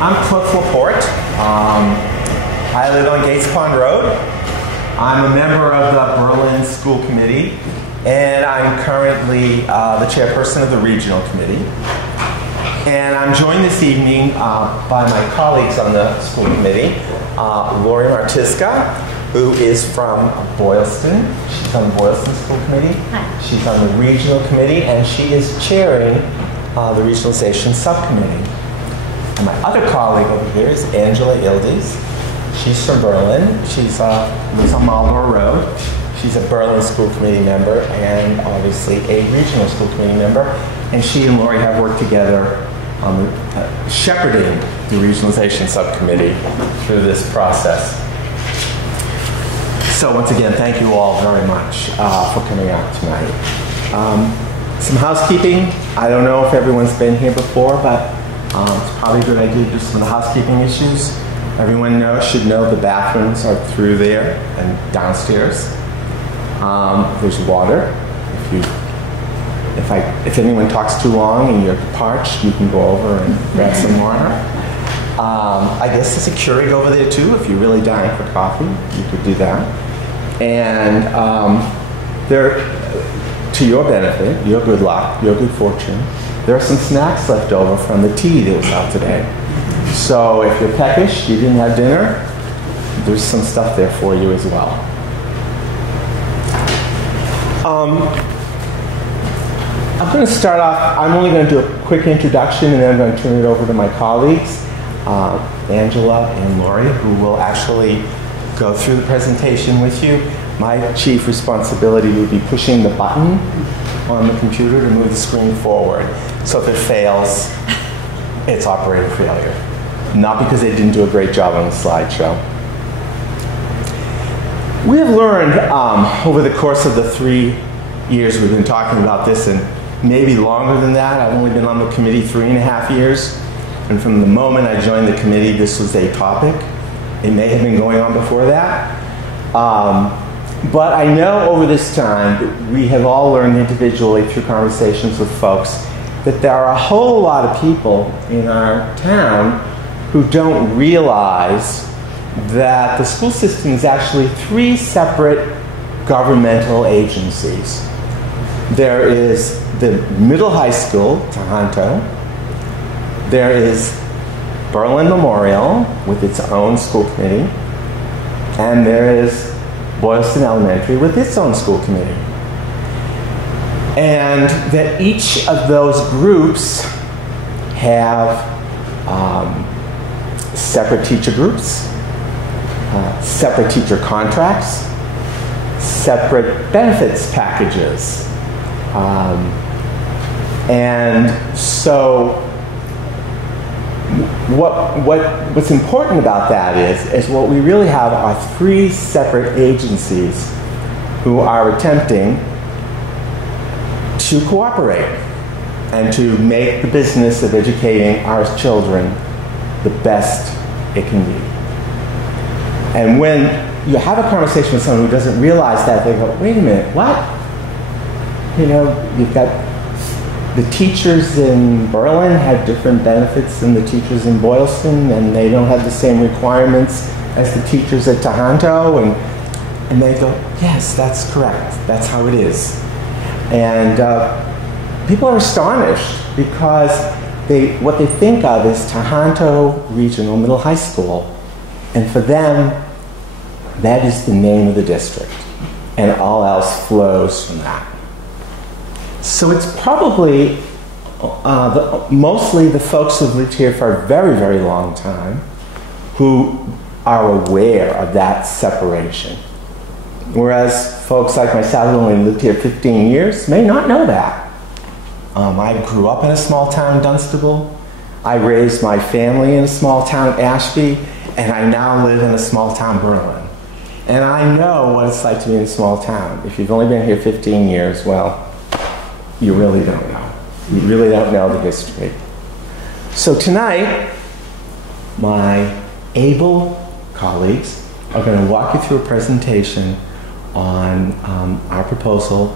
I'm Cliff Laporte. I live on Gates Pond Road. I'm a member of the Berlin School Committee, and I'm currently the chairperson of the Regional Committee. And I'm joined this evening by my colleagues on the school committee, Lori Martiska, who is from Boylston. She's on the Boylston School Committee. Hi. She's on the Regional Committee, and she is chairing the Regionalization Subcommittee. And my other colleague over here is Angela Ildes. She's from Berlin. She lives on Marlborough Road. She's a Berlin School Committee member and obviously a Regional School Committee member. And she and Lori have worked together on shepherding the Regionalization Subcommittee through this process. So once again, thank you all very much for coming out tonight. Some housekeeping. I don't know if everyone's been here before, but it's probably a good idea to do some of the housekeeping issues. Everyone should know the bathrooms are through there and downstairs. There's water. If anyone talks too long and you're parched, you can go over and grab some water. I guess there's a Keurig over there too. If you're really dying for coffee, you could do that. And to your benefit, your good luck, your good fortune, there are some snacks left over from the tea that was out today. So if you're peckish, you didn't have dinner, there's some stuff there for you as well. I'm going to start off, I'm only going to do a quick introduction and then I'm going to turn it over to my colleagues, Angela and Lori, who will actually go through the presentation with you. My chief responsibility would be pushing the button on the computer to move the screen forward. So if it fails, it's operator failure. Not because they didn't do a great job on the slideshow. We have learned over the course of the 3 years we've been talking about this, and maybe longer than that. I've only been on the committee 3.5 years. And from the moment I joined the committee, this was a topic. It may have been going on before that. But I know over this time that we have all learned individually through conversations with folks that there are a whole lot of people in our town who don't realize that the school system is actually 3 separate governmental agencies. There is the middle high school, Tahanto. There is Berlin Memorial with its own school committee. And there is Boylston Elementary with its own school committee. And that each of those groups have separate teacher groups, separate teacher contracts, separate benefits packages. And so what's important about that is what we really have are 3 separate agencies who are attempting to cooperate and to make the business of educating our children the best it can be. And when you have a conversation with someone who doesn't realize that, they go, wait a minute, what? You know, you've got the teachers in Berlin have different benefits than the teachers in Boylston, and they don't have the same requirements as the teachers at Tahanto, and they go, yes, that's correct, that's how it is. And people are astonished because what they think of is Tahanto Regional Middle High School, and for them, that is the name of the district, and all else flows from that. So it's probably mostly the folks who've lived here for a very, very long time who are aware of that separation. Whereas folks like myself who only lived here 15 years may not know that. I grew up in a small town, Dunstable. I raised my family in a small town, Ashby, and I now live in a small town, Berlin. And I know what it's like to be in a small town. If you've only been here 15 years, well, you really don't know. You really don't know the history. So tonight, my able colleagues are going to walk you through a presentation on our proposal,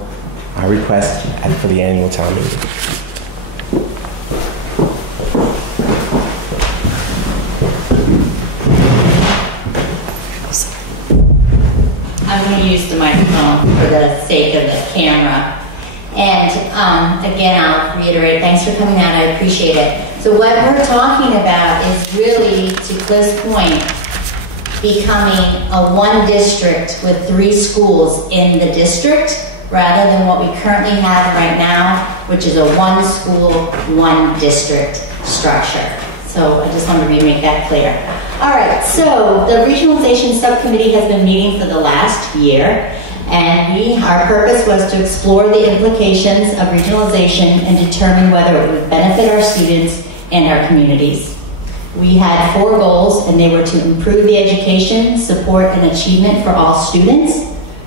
our request for the annual town meeting. microphone for the sake of the camera. And again, I'll reiterate, thanks for coming out, I appreciate it. So what we're talking about is really, to Cliff's point, becoming a one district with 3 schools in the district, rather than what we currently have right now, which is a one school, one district structure. So I just wanted to make that clear. All right, so the regionalization subcommittee has been meeting for the last year, and our purpose was to explore the implications of regionalization and determine whether it would benefit our students and our communities. We had 4 goals, and they were to improve the education, support, and achievement for all students,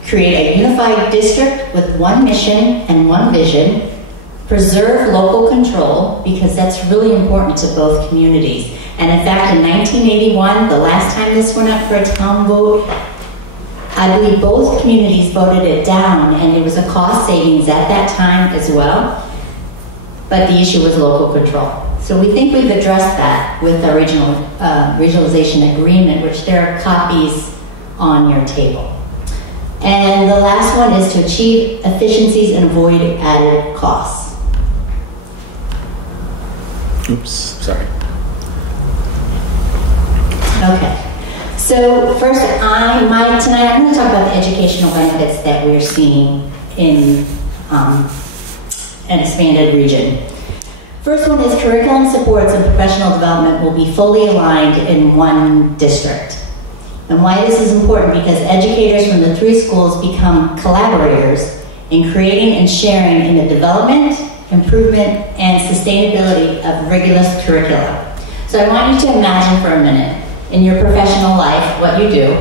create a unified district with one mission and one vision, preserve local control, because that's really important to both communities. And in fact, in 1981, the last time this went up for a town vote, I believe both communities voted it down, and it was a cost savings at that time as well. But the issue was local control. So we think we've addressed that with the regionalization agreement, which there are copies on your table. And the last one is to achieve efficiencies and avoid added costs. Oops, sorry. Okay. So first, tonight I'm going to talk about the educational benefits that we're seeing in an expanded region. First one is curriculum supports and professional development will be fully aligned in one district. And why this is important, because educators from the 3 schools become collaborators in creating and sharing in the development, improvement, and sustainability of rigorous curricula. So I want you to imagine for a minute in your professional life what you do,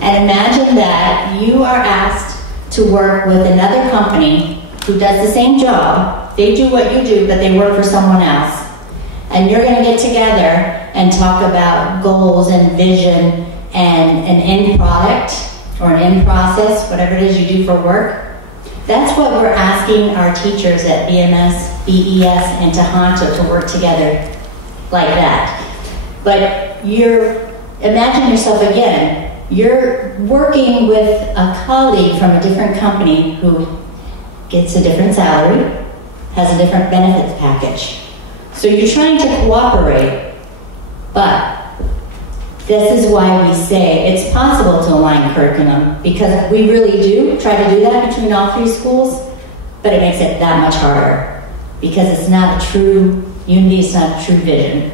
and imagine that you are asked to work with another company who does the same job. They do what you do, but they work for someone else. And you're going to get together and talk about goals and vision and an end product or an end process, whatever it is you do for work. That's what we're asking our teachers at BMS, BES, and Tohoto to work together like that. But imagine yourself again, you're working with a colleague from a different company who gets a different salary, has a different benefits package. So you're trying to cooperate, but this is why we say it's possible to align curriculum, because we really do try to do that between all 3 schools, but it makes it that much harder because it's not a true unity, it's not a true vision.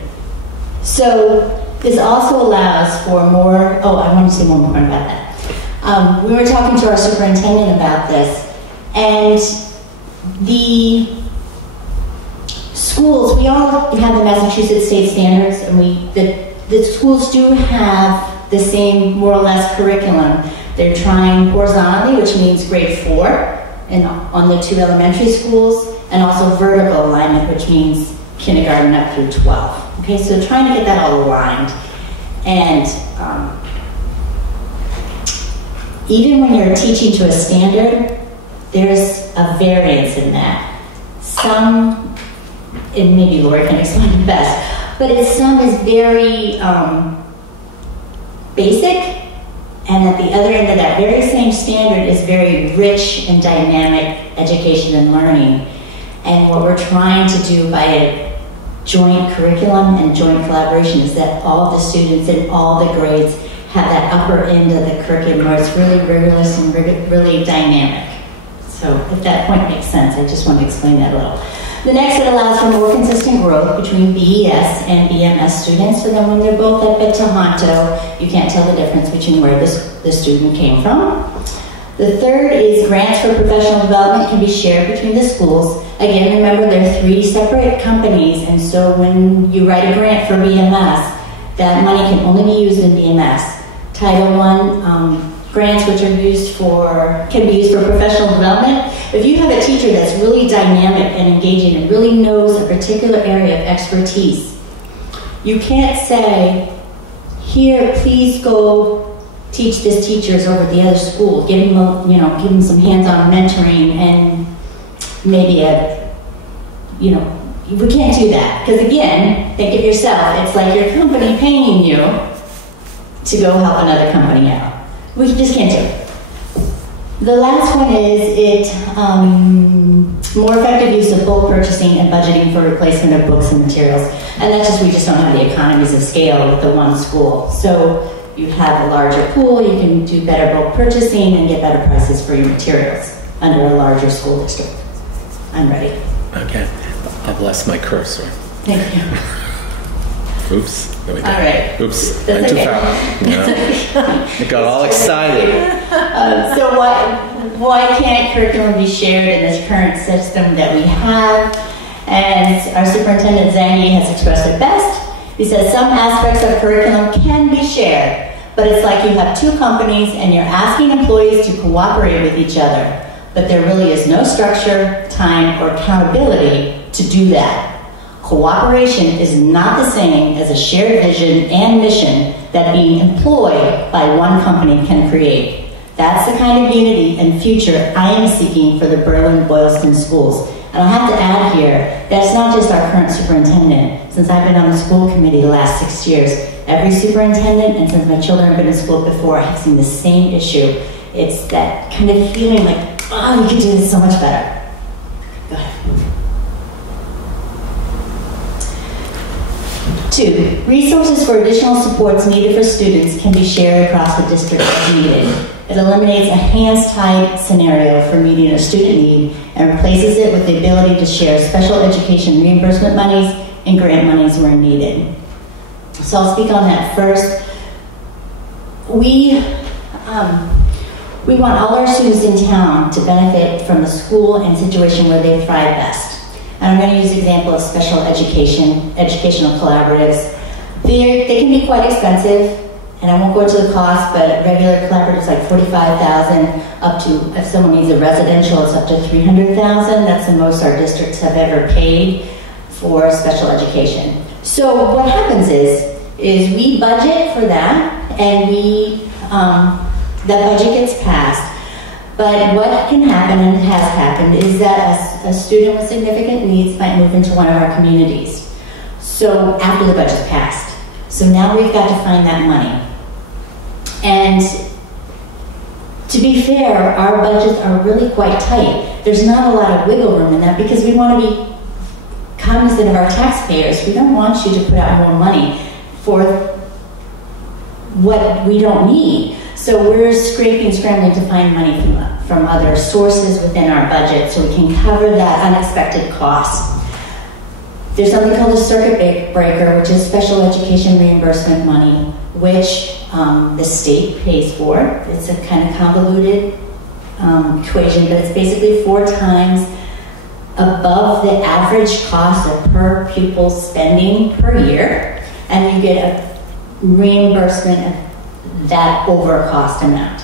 So this also allows for more, I want to say one more point about that. We were talking to our superintendent about this, and the schools, we all have the Massachusetts state standards, and the schools do have the same, more or less, curriculum. They're trying horizontally, which means grade 4, and on the 2 elementary schools, and also vertical alignment, which means kindergarten up through 12. Okay, so trying to get that all aligned. And even when you're teaching to a standard, there's a variance in that. Some, and maybe Lori can explain it best, but some is very basic, and at the other end of that very same standard is very rich and dynamic education and learning. And what we're trying to do by a joint curriculum and joint collaboration is that all the students in all the grades have that upper end of the curriculum where it's really rigorous and really dynamic. So if that point makes sense, I just want to explain that a little. The next, it allows for more consistent growth between BES and BMS students, so then when they're both up at Tohoto, you can't tell the difference between where the student came from. The third is grants for professional development can be shared between the schools. Again, remember they're 3 separate companies, and so when you write a grant for BMS, that money can only be used in BMS. Title I grants, which can be used for professional development. If you have a teacher that's really dynamic and engaging and really knows a particular area of expertise, you can't say, here, please go teach this teachers over at the other school. Give them some hands-on mentoring and maybe we can't do that. Because again, think of yourself, it's like your company paying you to go help another company out. We just can't do it. The last one is more effective use of bulk purchasing and budgeting for replacement of books and materials. And that's just, we just don't have the economies of scale with the one school. So you have a larger pool, you can do better bulk purchasing and get better prices for your materials under a larger school district. I'm ready. Okay. I'll bless my cursor. Thank you. Oops. There we go. All right. Oops. That's Went too okay. fast. Yeah. I got all excited. So why can't curriculum be shared in this current system that we have? And our superintendent Zangi has expressed it best. He says some aspects of curriculum can be shared, but it's like you have two companies and you're asking employees to cooperate with each other, but there really is no structure, time, or accountability to do that. Cooperation is not the same as a shared vision and mission that being employed by one company can create. That's the kind of unity and future I am seeking for the Berlin-Boylston schools. And I'll have to add here, that's not just our current superintendent. Since I've been on the school committee the last 6 years, every superintendent, and since my children have been in school before, I have seen the same issue. It's that kind of feeling like, oh, we could do this so much better. Go ahead. 2, resources for additional supports needed for students can be shared across the district as needed. It eliminates a hands-tied scenario for meeting a student need and replaces it with the ability to share special education reimbursement monies and grant monies where needed. So I'll speak on that first. We want all our students in town to benefit from a school and situation where they thrive best. And I'm going to use the example of special educational collaboratives. They can be quite expensive, and I won't go into the cost, but regular collaboratives like $45,000 up to, if someone needs a residential, it's up to $300,000. That's the most our districts have ever paid for special education. So what happens is we budget for that, and that budget gets passed. But what can happen, and has happened, is that a student with significant needs might move into one of our communities. So after the budget's passed. So now we've got to find that money. And to be fair, our budgets are really quite tight. There's not a lot of wiggle room in that because we want to be cognizant of our taxpayers. We don't want you to put out more money for what we don't need. So we're scrambling to find money from other sources within our budget so we can cover that unexpected cost. There's something called a circuit breaker, which is special education reimbursement money, which the state pays for. It's a kind of convoluted equation, but it's basically 4 times above the average cost of per pupil spending per year, and you get a reimbursement of that over cost amount.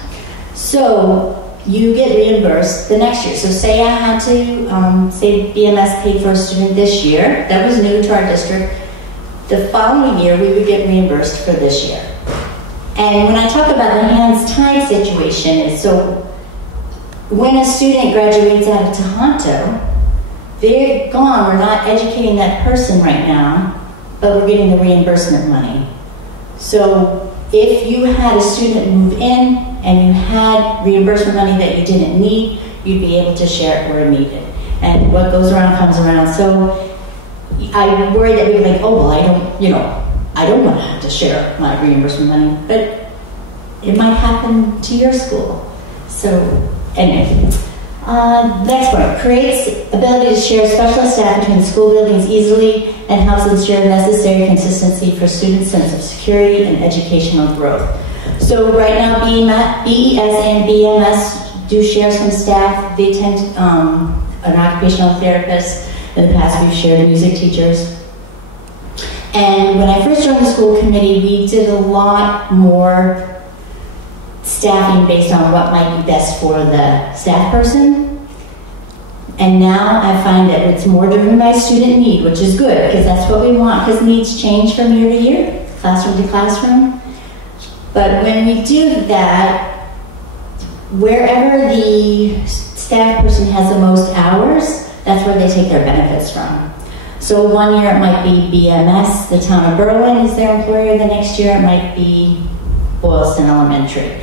So you get reimbursed the next year. So say I had to, say BMS paid for a student this year, that was new to our district. The following year, we would get reimbursed for this year. And when I talk about the hands-tied situation, so when a student graduates out of Tohoto, they're gone. We're not educating that person right now, but we're getting the reimbursement money. So if you had a student move in and you had reimbursement money that you didn't need, you'd be able to share it where needed. And what goes around comes around. So I worry that we'd be like, oh, well, I don't want to have to share my reimbursement money, but it might happen to your school. So anyway, next one, creates ability to share specialist staff between school buildings easily and helps ensure necessary consistency for students' sense of security and educational growth. So right now, BES and BMS do share some staff. They tend an occupational therapist. In the past, we've shared music teachers. And when I first joined the school committee, we did a lot more staffing based on what might be best for the staff person. And now I find that it's more driven by student need, which is good, because that's what we want, because needs change from year to year, classroom to classroom. But when we do that, wherever the staff person has the most hours, that's where they take their benefits from. So one year it might be BMS, the town of Berlin is their employer. The next year it might be Boylston Elementary.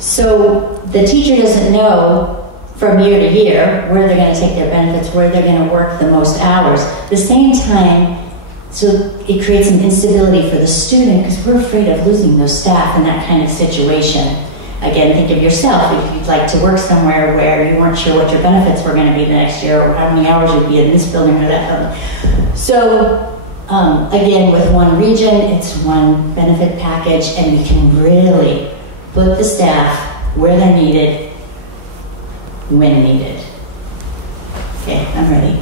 So the teacher doesn't know from year to year where they're going to take their benefits, where they're going to work the most hours. At the same time, so it creates some instability for the student because we're afraid of losing those staff in that kind of situation. Again, think of yourself. If you'd like to work somewhere where you weren't sure what your benefits were going to be the next year or how many hours you'd be in this building or that building. So again, with one region, it's one benefit package, and we can really put the staff where they're needed, when needed. Okay, I'm ready.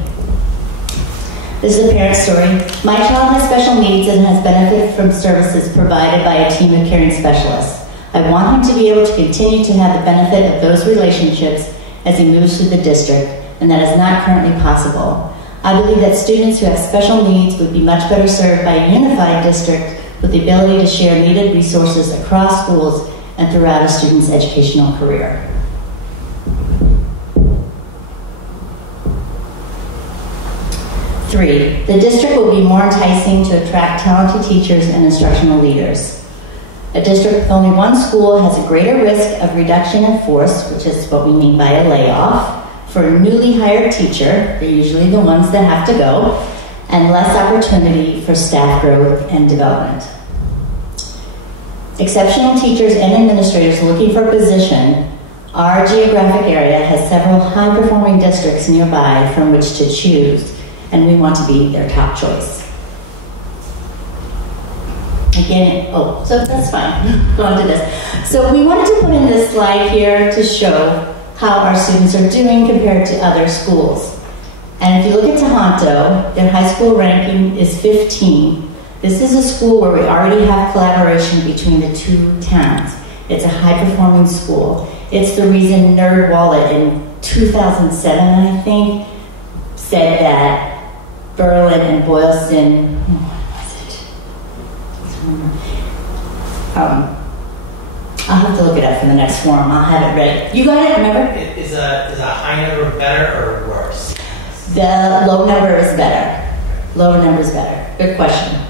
This is a parent story. My child has special needs and has benefited from services provided by a team of caring specialists. I want him to be able to continue to have the benefit of those relationships as he moves through the district, and that is not currently possible. I believe that students who have special needs would be much better served by a unified district with the ability to share needed resources across schools and throughout a student's educational career. Three, the district will be more enticing to attract talented teachers and instructional leaders. A district with only one school has a greater risk of reduction in force, which is what we mean by a layoff, for a newly hired teacher, they're usually the ones that have to go, and less opportunity for staff growth and development. Exceptional teachers and administrators looking for a position, our geographic area has several high-performing districts nearby from which to choose, and we want to be their top choice. Again, so that's fine. Go on to this. So we wanted to put in this slide here to show how our students are doing compared to other schools. And if you look at Tohoto, their high school ranking is 15. This is a school where we already have collaboration between the two towns. It's a high-performing school. It's the reason NerdWallet in 2007, I think, said that Berlin and Boylston, I'll have to look it up for the next forum. I'll have it ready. You got it, remember? Is a high number better or worse? The low number is better. Lower number is better. Good question.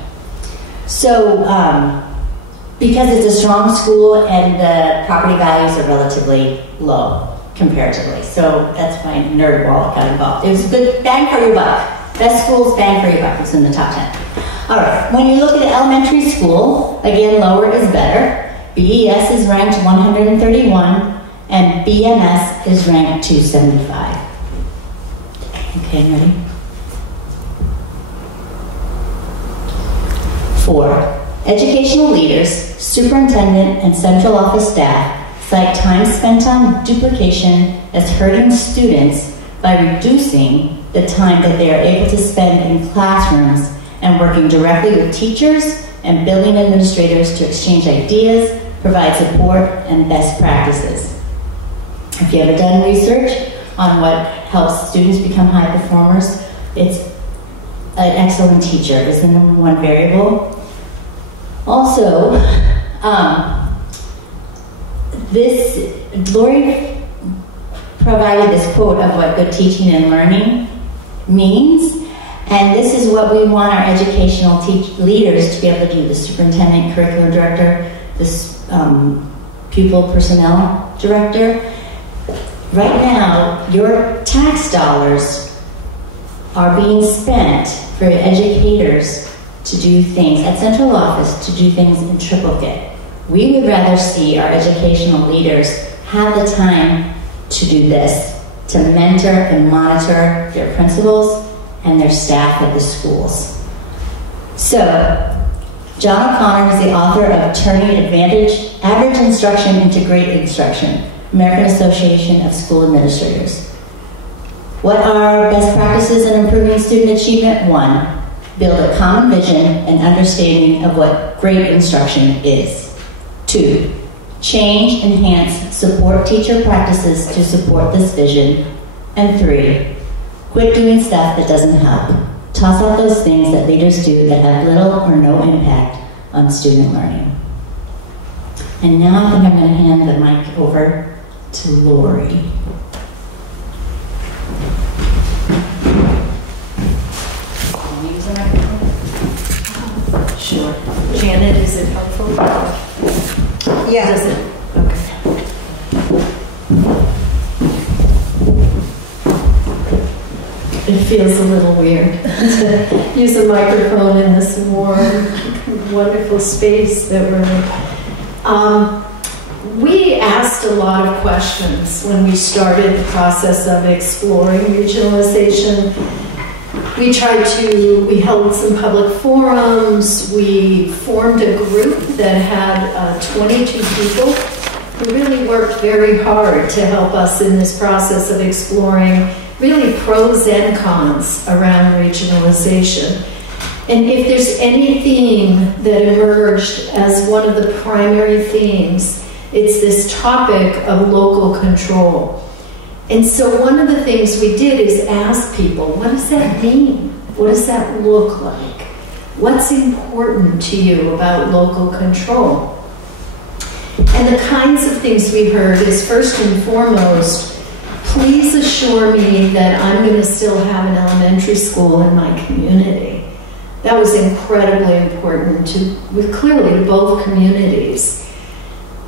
So, because it's a strong school and the property values are relatively low comparatively. So that's why NerdWallet got involved. It was a good bang for your buck. Best schools, bang for your buck. It's in the top 10. All right, when you look at elementary school, again, lower is better. BES is ranked 131, and BMS is ranked 275. Okay, ready? 4. Educational leaders, superintendent, and central office staff cite time spent on duplication as hurting students by reducing the time that they are able to spend in classrooms and working directly with teachers and building administrators to exchange ideas, provide support, and best practices. If you ever done research on what helps students become high performers, it's an excellent teacher is the number one variable. Also, Lori provided this quote of what good teaching and learning means, and this is what we want our educational leaders to be able to do, the superintendent, curriculum director, the pupil personnel director. Right now, your tax dollars are being spent for educators to do things at central office, to do things in triplicate. We would rather see our educational leaders have the time to do this, to mentor and monitor their principals and their staff at the schools. So, John O'Connor is the author of Turning Average Instruction into Great Instruction, American Association of School Administrators. What are best practices in improving student achievement? 1, build a common vision and understanding of what great instruction is. 2, change, enhance, support teacher practices to support this vision. And 3, quit doing stuff that doesn't help. Toss out those things that leaders do that have little or no impact on student learning. And now I think I'm going to hand the mic over to Lori. Sure. Janet, is it helpful? Yeah. Is it? Okay. feels a little weird to use a microphone in this warm, wonderful space that we're in. We asked a lot of questions when we started the process of exploring regionalization. We held some public forums. We formed a group that had 22 people who really worked very hard to help us in this process of exploring really pros and cons around regionalization. And if there's any theme that emerged as one of the primary themes, it's this topic of local control. And so one of the things we did is ask people, what does that mean? What does that look like? What's important to you about local control? And the kinds of things we heard is, first and foremost, please assure me that I'm going to still have an elementary school in my community. That was incredibly important clearly to both communities.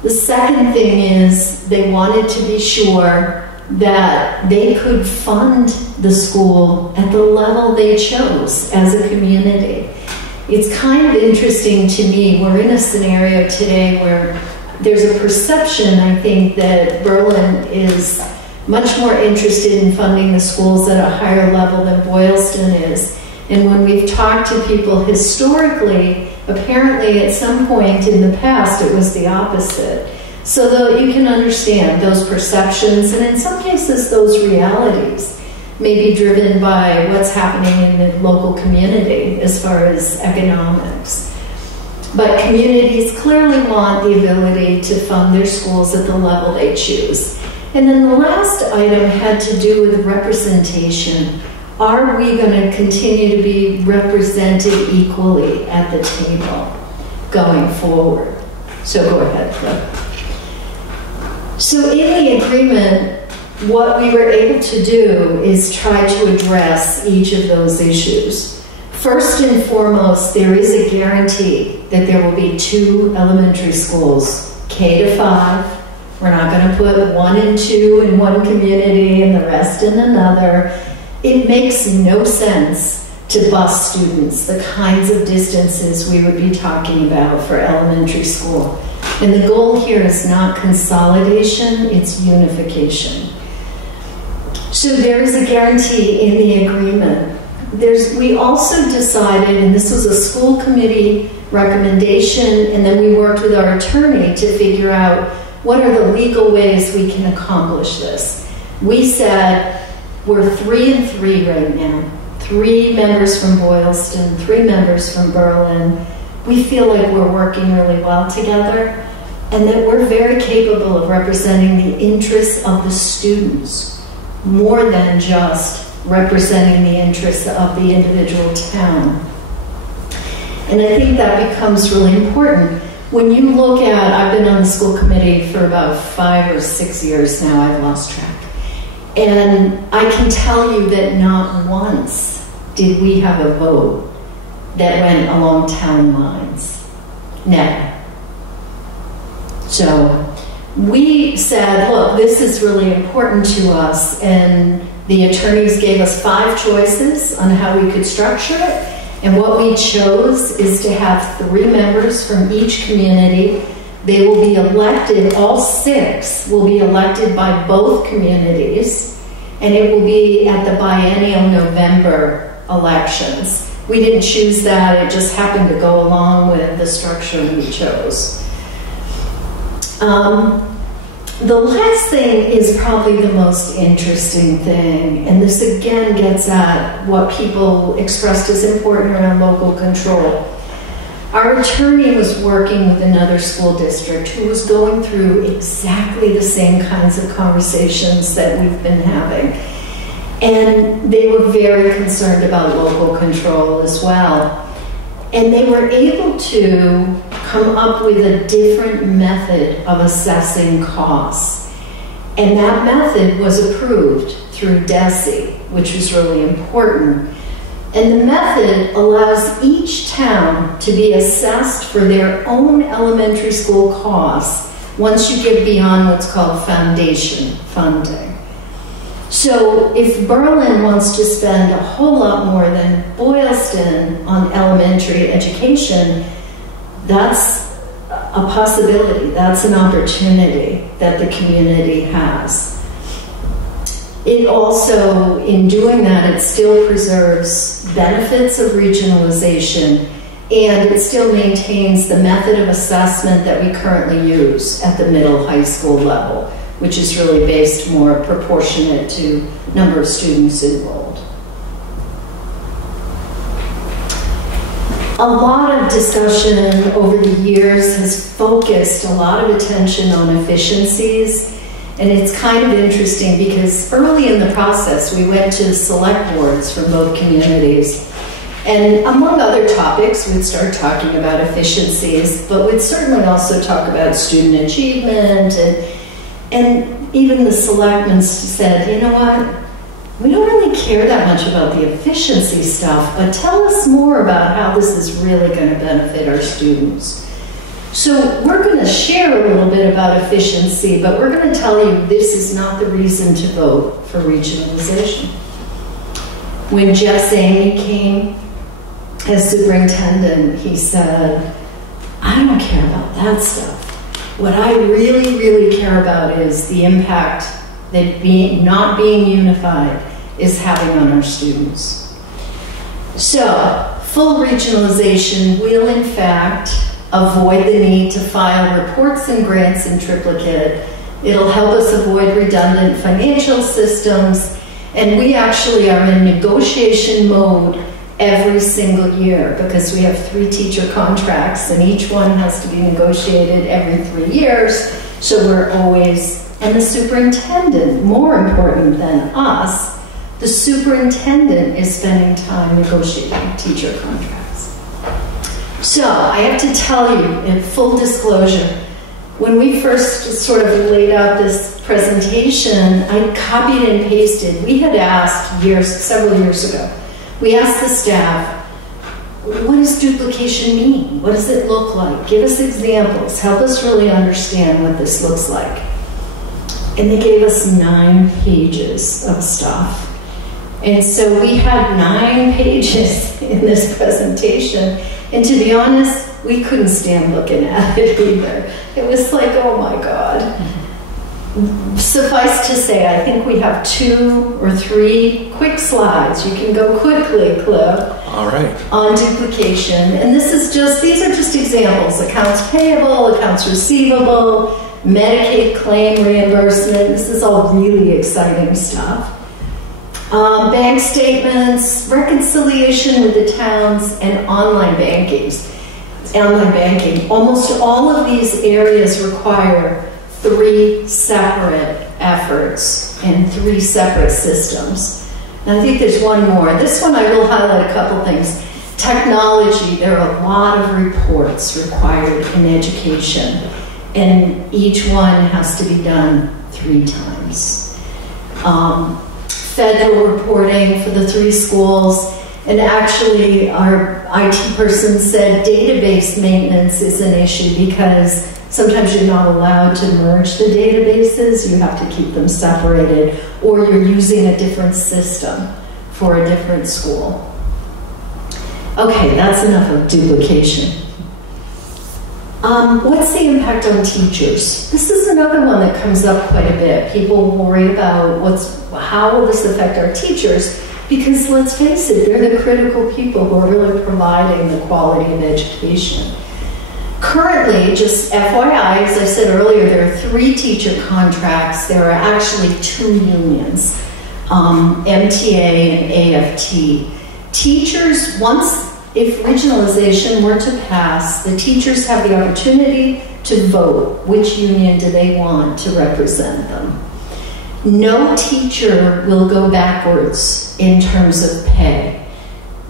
The second thing is they wanted to be sure that they could fund the school at the level they chose as a community. It's kind of interesting to me, we're in a scenario today where there's a perception, I think, that Berlin is much more interested in funding the schools at a higher level than Boylston is. And when we've talked to people historically, apparently at some point in the past it was the opposite. So though you can understand those perceptions, and in some cases those realities may be driven by what's happening in the local community as far as economics. But communities clearly want the ability to fund their schools at the level they choose. And then the last item had to do with representation. Are we going to continue to be represented equally at the table going forward? So go ahead, Cliff. So in the agreement, what we were able to do is try to address each of those issues. First and foremost, there is a guarantee that there will be 2 elementary schools, K to 5. We're not going to put 1 and 2 in one community and the rest in another. It makes no sense to bus students the kinds of distances we would be talking about for elementary school. And the goal here is not consolidation, it's unification. So there is a guarantee in the agreement. We also decided, and this was a school committee recommendation, and then we worked with our attorney to figure out what are the legal ways we can accomplish this. We said we're 3 and 3 right now. 3 members from Boylston, 3 members from Berlin. We feel like we're working really well together, and that we're very capable of representing the interests of the students more than just representing the interests of the individual town. And I think that becomes really important. When you look at, I've been on the school committee for about 5 or 6 years now, I've lost track. And I can tell you that not once did we have a vote that went along town lines. Never. So we said, look, this is really important to us, and the attorneys gave us 5 choices on how we could structure it, and what we chose is to have 3 members from each community. They will be elected, all 6 will be elected by both communities, and it will be at the biennial November elections. We didn't choose that, it just happened to go along with the structure we chose. The last thing is probably the most interesting thing, and this again gets at what people expressed as important around local control. Our attorney was working with another school district who was going through exactly the same kinds of conversations that we've been having. And they were very concerned about local control as well. And they were able to come up with a different method of assessing costs. And that method was approved through DESE, which was really important. And the method allows each town to be assessed for their own elementary school costs once you get beyond what's called foundation funding. So if Berlin wants to spend a whole lot more than Boylston on elementary education, that's a possibility. That's an opportunity that the community has. It also, in doing that, it still preserves benefits of regionalization, and it still maintains the method of assessment that we currently use at the middle high school level, which is really based more proportionate to number of students enrolled. A lot of discussion over the years has focused a lot of attention on efficiencies, and it's kind of interesting because early in the process we went to select boards from both communities, and among other topics we'd start talking about efficiencies, but we'd certainly also talk about student achievement, and even the selectmen said, you know what, we don't really care that much about the efficiency stuff, but tell us more about how this is really going to benefit our students. So we're going to share a little bit about efficiency, but we're going to tell you this is not the reason to vote for regionalization. When Jeff Zaney came as superintendent, he said, I don't care about that stuff. What I really, really care about is the impact that not being unified is having on our students. So, full regionalization will in fact avoid the need to file reports and grants in triplicate. It'll help us avoid redundant financial systems, and we actually are in negotiation mode every single year because we have 3 teacher contracts and each one has to be negotiated every 3 years. So we're always, and the superintendent, more important than us, the superintendent is spending time negotiating teacher contracts. So I have to tell you, in full disclosure, when we first sort of laid out this presentation, I copied and pasted. We had asked several years ago, we asked the staff, what does duplication mean? What does it look like? Give us examples. Help us really understand what this looks like. And they gave us 9 pages of stuff. And so we had 9 pages in this presentation. And to be honest, we couldn't stand looking at it either. It was like, oh my God. Suffice to say, I think we have 2 or 3 quick slides. You can go quickly, Cliff. All right. On duplication. And these are just examples. Accounts payable, accounts receivable, Medicaid claim reimbursement. This is all really exciting stuff. Bank statements, reconciliation with the towns, and online banking. Almost all of these areas require 3 separate efforts and 3 separate systems. And I think there's one more. This one I will highlight a couple things. Technology, there are a lot of reports required in education, and each one has to be done 3 times. Federal reporting for the 3 schools, and actually our IT person said database maintenance is an issue because sometimes you're not allowed to merge the databases, you have to keep them separated, or you're using a different system for a different school. Okay, that's enough of duplication. What's the impact on teachers? This is another one that comes up quite a bit. People worry about how will this affect our teachers, because let's face it, they're the critical people who are really providing the quality of education. Currently, just FYI, as I said earlier, there are 3 teacher contracts. There are actually 2 unions, MTA and AFT. Teachers, if regionalization were to pass, the teachers have the opportunity to vote which union do they want to represent them. No teacher will go backwards in terms of pay.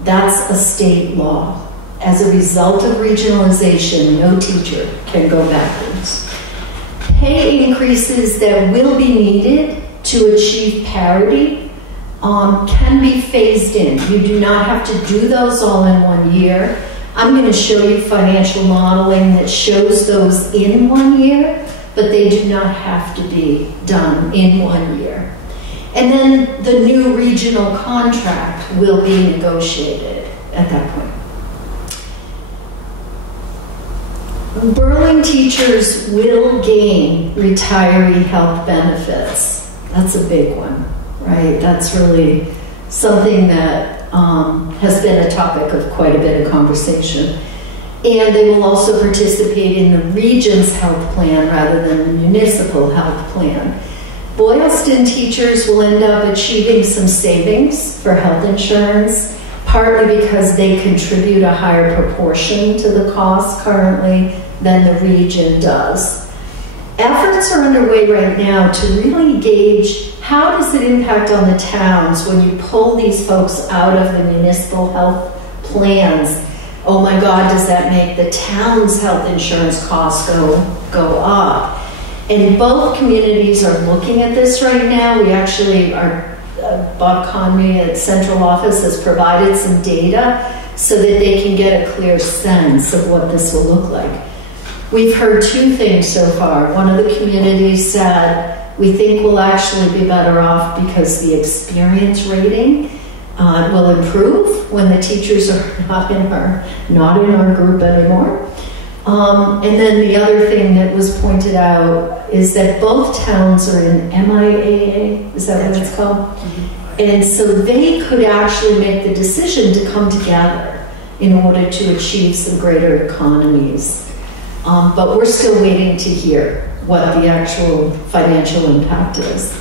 That's a state law. As a result of regionalization, no teacher can go backwards. Pay increases that will be needed to achieve parity can be phased in. You do not have to do those all in 1 year. I'm going to show you financial modeling that shows those in 1 year, but they do not have to be done in 1 year. And then the new regional contract will be negotiated at that point. Berlin teachers will gain retiree health benefits. That's a big one, right? That's really something that has been a topic of quite a bit of conversation. And they will also participate in the region's health plan rather than the municipal health plan. Boylston teachers will end up achieving some savings for health insurance, partly because they contribute a higher proportion to the cost currently than the region does. Efforts are underway right now to really gauge how does it impact on the towns when you pull these folks out of the municipal health plans. Oh my God, does that make the town's health insurance costs go up? And both communities are looking at this right now. We actually are, Bob Conry at Central Office has provided some data so that they can get a clear sense of what this will look like. We've heard two things so far. One of the communities said, we think we'll actually be better off because the experience rating will improve when the teachers are not in our group anymore. And then the other thing that was pointed out is that both towns are in MIAA, is that what it's called? Mm-hmm. And so they could actually make the decision to come together in order to achieve some greater economies. But we're still waiting to hear what the actual financial impact is.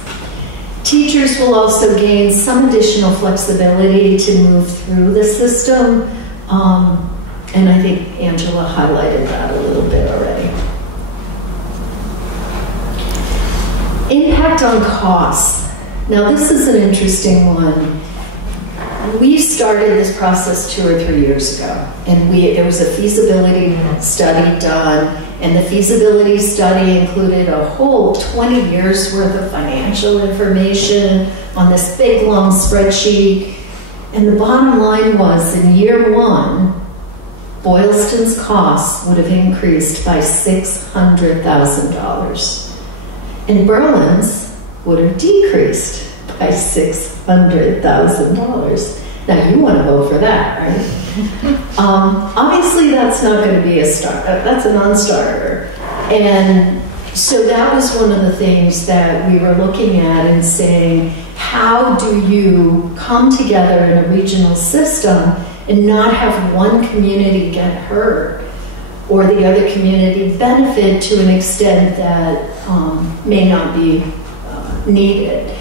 Teachers will also gain some additional flexibility to move through the system. And I think Angela highlighted that a little bit already. Impact on costs. Now this is an interesting one. We started this process 2 or 3 years ago, and there was a feasibility study done, and the feasibility study included a whole 20 years worth of financial information on this big long spreadsheet. And the bottom line was, in year 1, Boylston's costs would have increased by $600,000, and Berlin's would have decreased by $600,000. Now you want to vote for that, right? Obviously, that's not going to be a start. That's a non-starter. And so that was one of the things that we were looking at and saying, how do you come together in a regional system and not have one community get hurt or the other community benefit to an extent that may not be needed?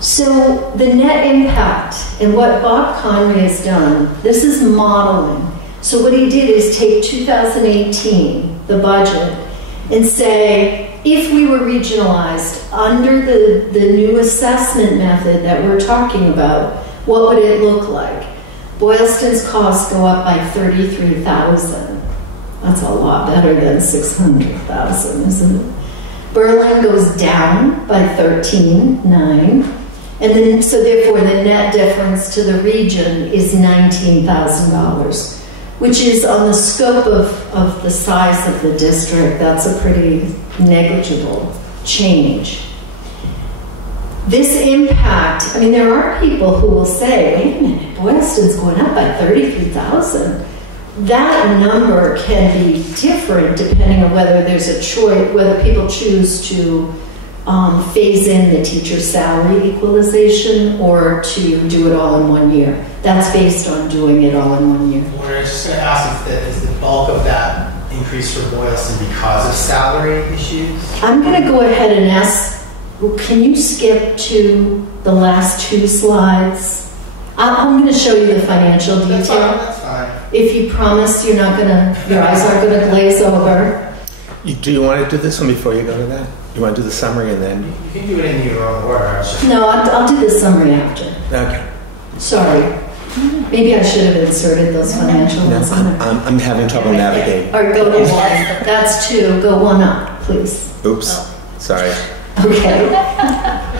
So the net impact, and what Bob Conry has done, this is modeling. So what he did is take 2018, the budget, and say, if we were regionalized under the new assessment method that we're talking about, what would it look like? Boylston's costs go up by $33,000. That's a lot better than $600,000, isn't it? Berlin goes down by $13,900. And then, so therefore, the net difference to the region is $19,000, which is on the scope of the size of the district. That's a pretty negligible change. This impact, I mean, there are people who will say, wait a minute, Boylston's going up by $33,000. That number can be different depending on whether there's a choice, whether people choose to phase in the teacher salary equalization or to do it all in 1 year. That's based on doing it all in 1 year. Well, I was just going to ask if is the bulk of that increase for Boylston because of salary issues? I'm going to go ahead and ask, can you skip to the last 2 slides? I'm going to show you the financial detail. That's fine. If you promise you're not going to, your eyes aren't going to glaze over. Do you want to do this one before you go to that? You want to do the summary and then? You can do it in your own order. No, I'll do the summary after. Okay. Sorry. Maybe I should have inserted those financial ones in there. I'm having trouble navigating. Or go to 1. That's 2. Go 1 up, please. Oops. Sorry. Okay.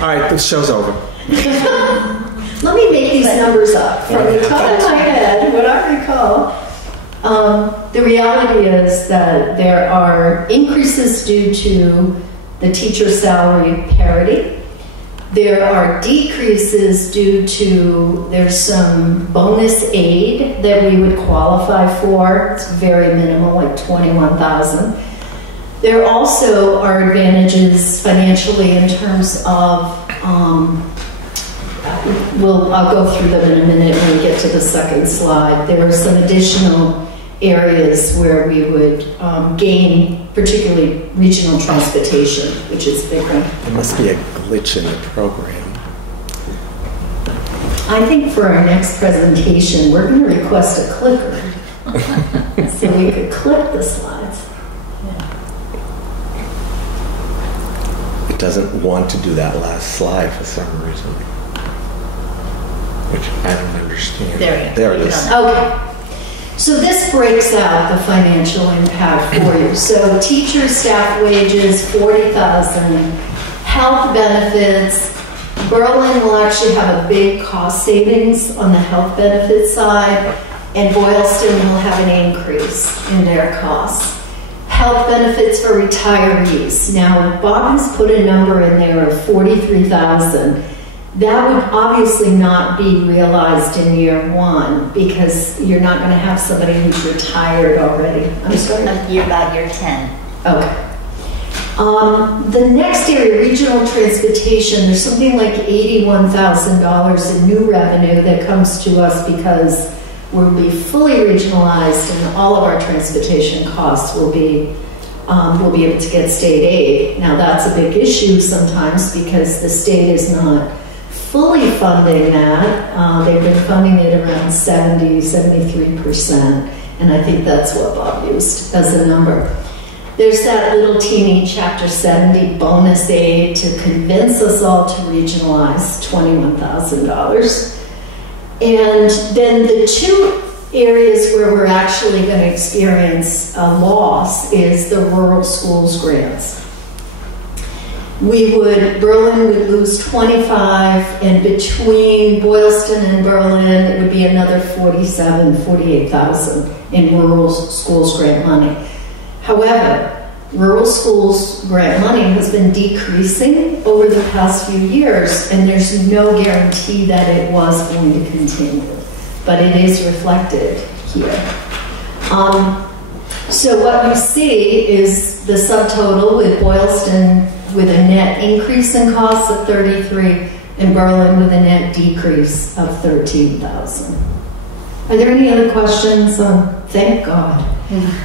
All right, the show's over. Let me make these numbers up from the top of my head, what I recall. The reality is that there are increases due to the teacher salary parity. There are decreases due to, there's some bonus aid that we would qualify for. It's very minimal, like $21,000. There also are advantages financially in terms of, I'll go through them in a minute when we get to the second slide. There are some additional areas where we would gain, particularly regional transportation, which is bigger. There must be a glitch in the program. I think for our next presentation, we're going to request a clicker so we could clip the slides. It doesn't want to do that last slide for some reason, which I don't understand. There it is. Okay. So this breaks out the financial impact for you. So teacher staff wages, $40,000. Health benefits. Berlin will actually have a big cost savings on the health benefits side, and Boylston will have an increase in their costs. Health benefits for retirees. Now, Bob has put a number in there of $43,000. That would obviously not be realized in year one because you're not going to have somebody who's retired already. I'm sorry? You're about year 10. Okay. The next area, regional transportation, there's something like $81,000 in new revenue that comes to us because we'll be fully regionalized and all of our transportation costs will be we'll be able to get state aid. Now that's a big issue sometimes because the state is not fully funding that. They've been funding it around 73%, and I think that's what Bob used as a number. There's that little teeny Chapter 70 bonus aid to convince us all to regionalize, $21,000. And then the two areas where we're actually going to experience a loss is the rural schools grants. Berlin would lose 25, and between Boylston and Berlin, it would be another 48,000 in rural schools grant money. However, rural schools grant money has been decreasing over the past few years, and there's no guarantee that it was going to continue, but it is reflected here. So what you see is the subtotal with Boylston with a net increase in costs of 33, and Berlin with a net decrease of 13,000. Are there any other questions? Thank God.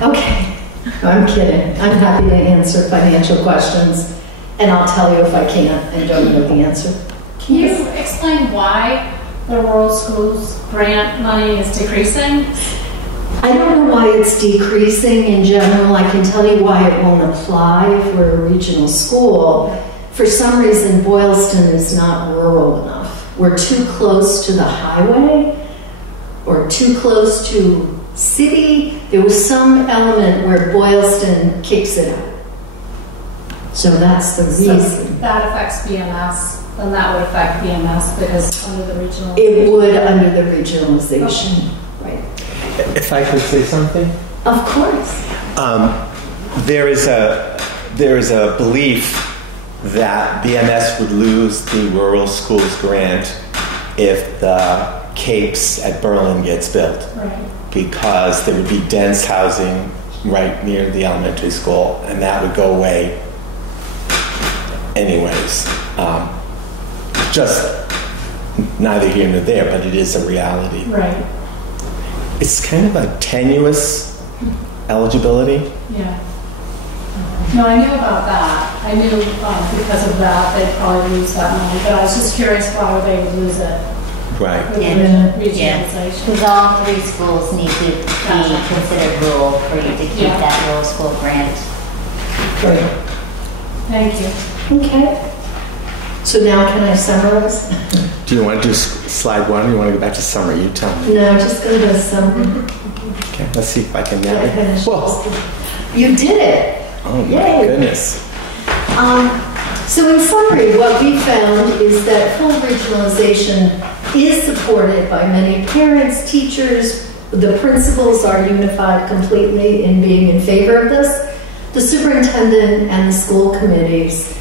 Okay. I'm kidding. I'm happy to answer financial questions, and I'll tell you if I can't and don't know the answer. Can you explain why the rural schools grant money is decreasing? I don't know why it's decreasing in general. I can tell you why it won't apply for a regional school. For some reason, Boylston is not rural enough. We're too close to the highway or too close to city. There was some element where Boylston kicks it out. So that's the reason. So that affects BMS, then that would affect BMS because under the regionalization. It would under the regionalization, okay. Right. If I could say something? Of course. There is a belief that BMS would lose the rural schools grant if the CAPES at Berlin gets built. Right. Because there would be dense housing right near the elementary school, and that would go away anyways. Just neither here nor there, but it is a reality. Right. It's kind of a tenuous eligibility. Yeah. No, I knew about that. I knew because of that they'd probably lose that money, but I was just curious why they would lose it. Right. Yeah. Regionalization. Because all three schools need to be considered rural for you to keep that rural school grant. Great. Thank you. Okay. So now can I summarize? Do you want to do slide one or you want to go back to summary? You tell me. No, just go to summary. Okay, let's see if I can navigate. Whoa. You did it. Oh my Yay. goodness. So in summary, what we found is that full regionalization is supported by many parents, teachers. The principals are unified completely in being in favor of this. The superintendent and the school committees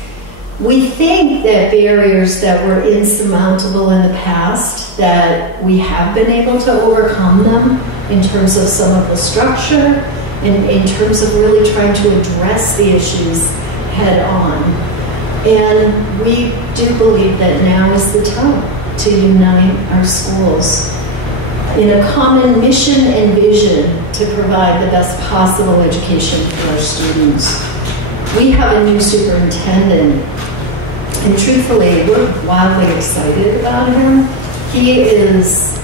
We think that barriers that were insurmountable in the past, that we have been able to overcome them in terms of some of the structure and in terms of really trying to address the issues head on. And we do believe that now is the time to unite our schools in a common mission and vision to provide the best possible education for our students. We have a new superintendent, and truthfully, we're wildly excited about him. He is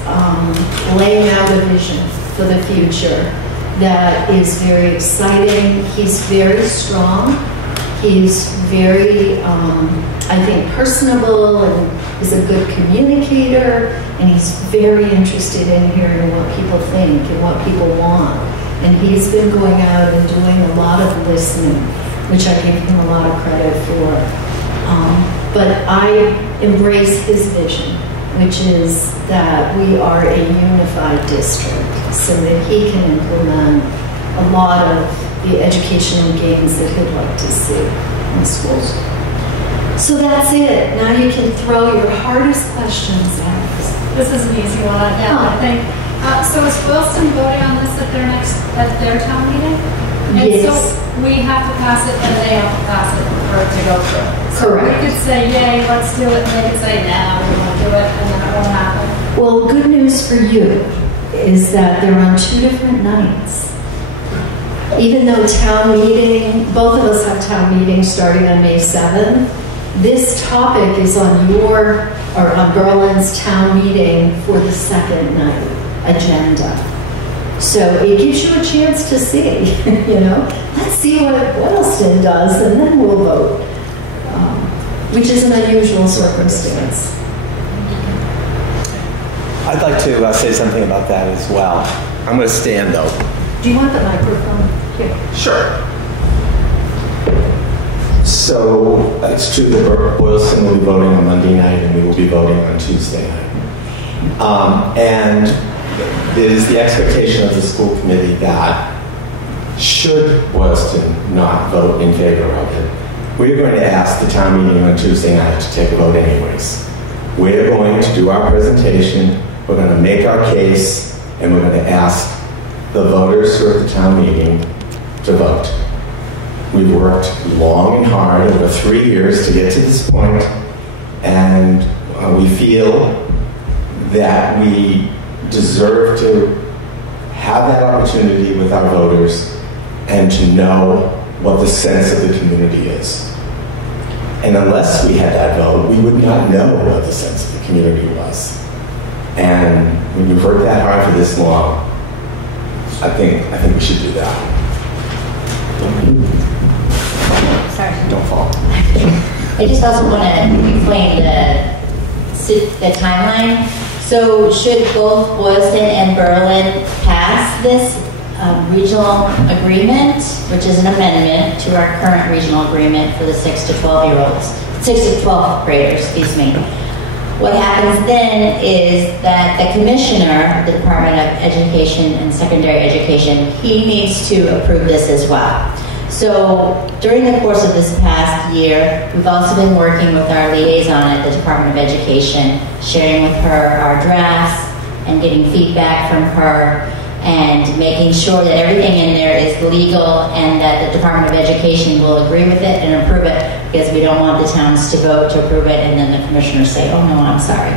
laying out a vision for the future that is very exciting. He's very strong. He's very, I think, personable and is a good communicator, and he's very interested in hearing what people think and what people want. And he's been going out and doing a lot of listening, which I give him a lot of credit for. But I embrace his vision, which is that we are a unified district so that he can implement a lot of the educational gains that he'd like to see in schools. So that's it. Now you can throw your hardest questions at us. This is an easy one, I think. So is Wilson voting on this at their town meeting? And Yes. so we have to pass it and they have to pass it for it to go through. So Correct. we could say, yay, let's do it, and they could say, nah, we won't do it, and then it won't happen. Well, good news for you is that they're on 2 different nights. Even though town meeting, both of us have town meetings starting on May 7th, this topic is on Berlin's town meeting for the second night agenda. So it gives you a chance to see, let's see what Boylston does and then we'll vote, which is an unusual circumstance. I'd like to say something about that as well. I'm going to stand though. Do you want the microphone here? Sure. So it's true that Boylston will be voting on Monday night and we will be voting on Tuesday night. And it is the expectation of the school committee that should Boylston not vote in favor of it, we're going to ask the town meeting on Tuesday night to take a vote anyways. We're going to do our presentation, we're going to make our case, and we're going to ask the voters who are at the town meeting to vote. We've worked long and hard over 3 years to get to this point, and we feel that we deserve to have that opportunity with our voters and to know what the sense of the community is. And unless we had that vote, we would not know what the sense of the community was. And when you've worked that hard for this long, I think we should do that. Sorry. Don't fall. I just also want to explain the timeline. So should both Boylston and Berlin pass this regional agreement, which is an amendment to our current regional agreement for the 6 to 12 graders, what happens then is that the commissioner, the Department of Education and Secondary Education, he needs to approve this as well. So during the course of this past year, we've also been working with our liaison at the Department of Education, sharing with her our drafts and getting feedback from her and making sure that everything in there is legal and that the Department of Education will agree with it and approve it, because we don't want the towns to vote to approve it and then the commissioners say, oh no, I'm sorry.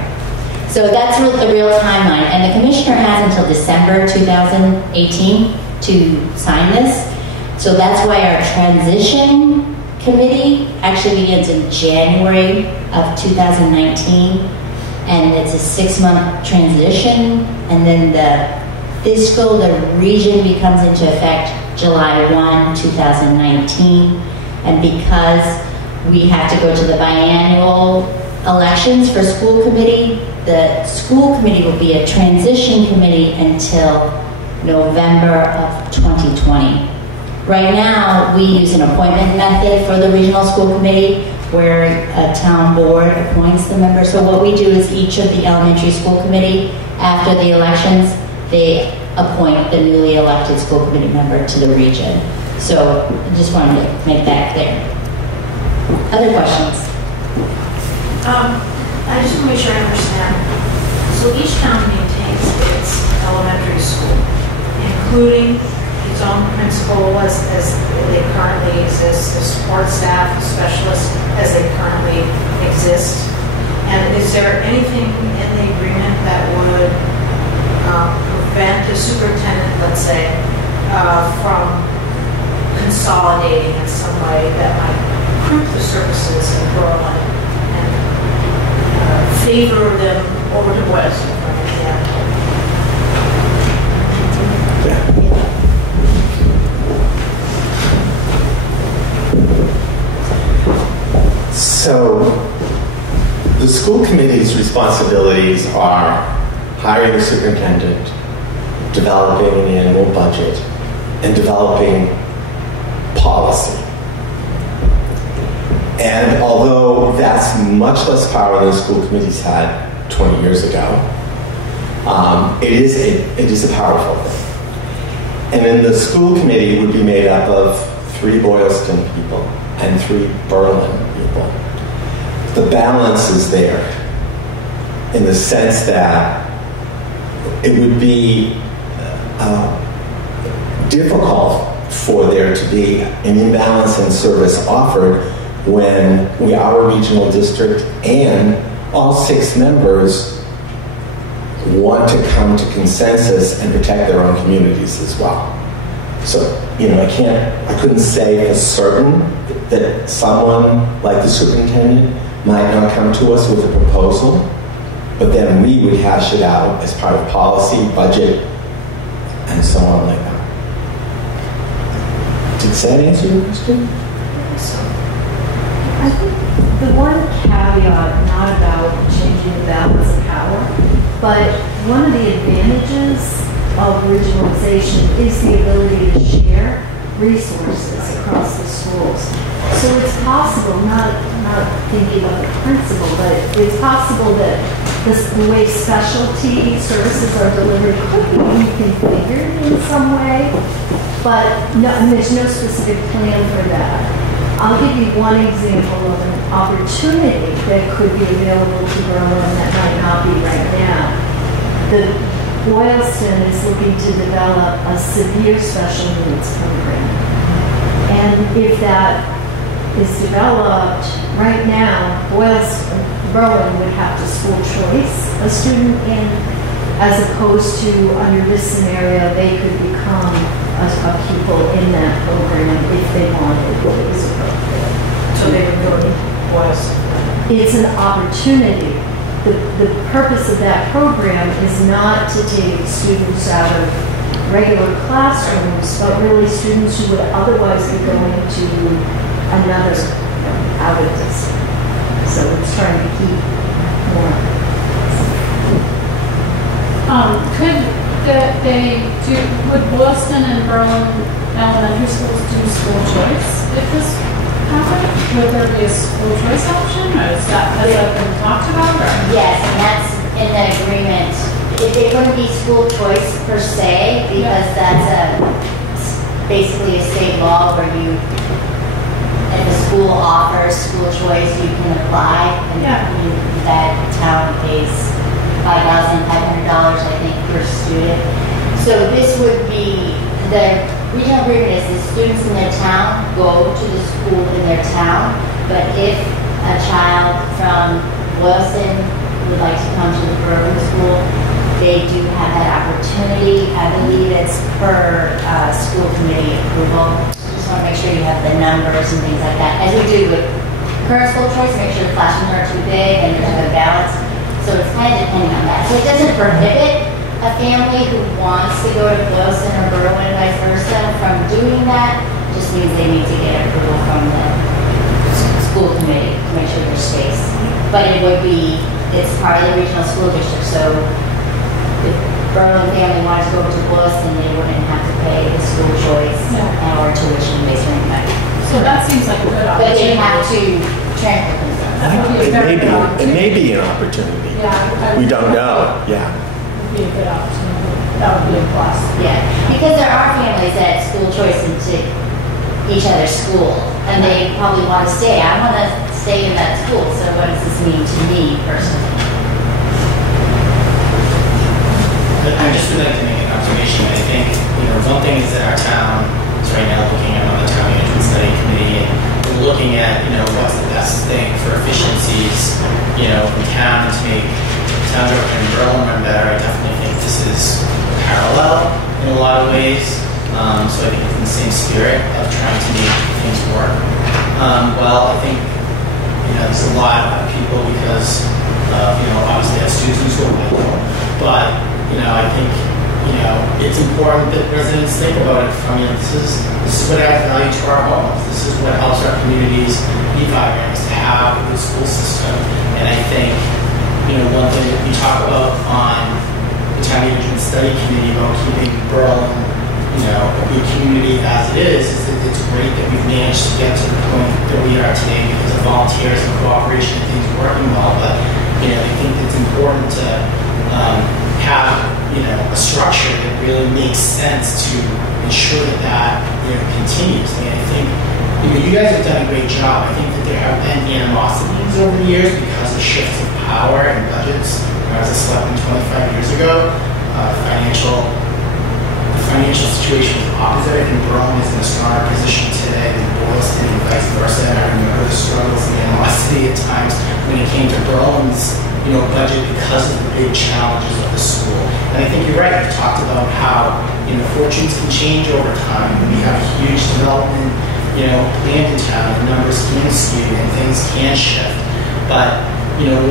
So that's the real timeline. And the commissioner has until December 2018 to sign this. So that's why our transition committee actually begins in January of 2019, and it's a 6-month transition, and then the region becomes into effect July 1, 2019, and because we have to go to the biannual elections for school committee, the school committee will be a transition committee until November of 2020. Right now, we use an appointment method for the regional school committee where a town board appoints the members. So what we do is each of the elementary school committee, after the elections, they appoint the newly elected school committee member to the region. So I just wanted to make that clear. Other questions? I just want to make sure I understand. So each town maintains its elementary school, including its own principal as they currently exist, the support staff, specialists as they currently exist. And is there anything in the agreement that would prevent the superintendent, let's say, from consolidating in some way that might improve the services in Berlin and favor them over to Boylston, for example? So, the school committee's responsibilities are hiring a superintendent, developing an annual budget, and developing policy. And although that's much less power than school committees had 20 years ago, it is a powerful thing. And then the school committee would be made up of 3 Boylston people and 3 Berlin people. The balance is there in the sense that it would be difficult for there to be an imbalance in service offered when our regional district and all 6 members want to come to consensus and protect their own communities as well. So, I couldn't say for certain that someone like the superintendent might not come to us with a proposal, but then we would hash it out as part of policy, budget, and so on like that. Did that answer your question? I think the one caveat, not about changing the balance of power, but one of the advantages of regionalization is the ability to share resources across the schools. So it's possible, not thinking of the principle, but it's possible that the way specialty services are delivered could be reconfigured in some way, but there's no specific plan for that. I'll give you one example of an opportunity that could be available to Berlin that might not be right now. The Boylston is looking to develop a severe special needs program. And if that is developed right now, Berlin would have to school choice a student in, as opposed to under this scenario, they could become a pupil in that program if they wanted what is appropriate. So they would go to Boylston. It's an opportunity. The purpose of that program is not to take students out of regular classrooms, but really students who would otherwise be going to another out of district. So it's trying to keep more. Would Boylston and Berlin elementary schools do school choice if this happened? Would there be a school choice option, or has that been talked about? Or? Yes, and that's in the agreement. It wouldn't be school choice per se, because that's basically a state law where if the school offers school choice, you can apply, and that town pays $5,500, I think, per student. So this would be, the regional agreement is the students in their town go to the school in their town, but if a child from Boylston would like to come to the Berlin school, they do have that opportunity. I believe it's per school committee approval. Just want to make sure you have the numbers and things like that. As we do with current school choice, make sure the classrooms aren't too big and there's a good balance. So it's kind of depending on that. So it doesn't prohibit a family who wants to go to Boylston or Berlin and vice versa from doing that. Just means they need to get approval from the school committee to make sure there's space. But it's part of the regional school district. So if Berlin family wanted to go to Boylston, they wouldn't have to pay the school choice or tuition based on that. So that seems like a good option. But they have to transfer themselves. It may be an opportunity. Yeah, We don't know. Yeah. Would be a good opportunity. That would be a plus. Yeah, because there are families that school choice each other's school, and they probably want to stay. I want to stay in that school, so what does this mean to me personally? I just would like to make an observation. I think, one thing is that our town is right now looking at on the town management study committee, and we're looking at, what's the best thing for efficiencies, in town to make town director in Berlin run better. I definitely think this is parallel in a lot of ways. So I think it's in the same spirit of trying to make things work. Well, I think, there's a lot of people because, obviously I have students who are like, but, I think, it's important that residents think about it from, this is what adds value to our homes. This is what helps our communities be vibrant, is to have a good school system. And I think, one thing that we talk about on the town management study committee about keeping Berlin, a good community as it is that it's great that we've managed to get to the point that we are today because of volunteers and cooperation and things working well. But, I think it's important to have, a structure that really makes sense to ensure that continues. I mean, I think, you guys have done a great job. I think that there have been animosities over the years because of shifts of power and budgets. When I was a selectman 25 years ago, the financial situation was opposite. I think Berlin is in a stronger position today than Boylston and vice versa. And I remember the struggles and animosity at times when it came to Berlin's budget because of the big challenges of the school. And I think you're right. You talked about how fortunes can change over time. When we have a huge development planned in town, the numbers can skew and things can shift. But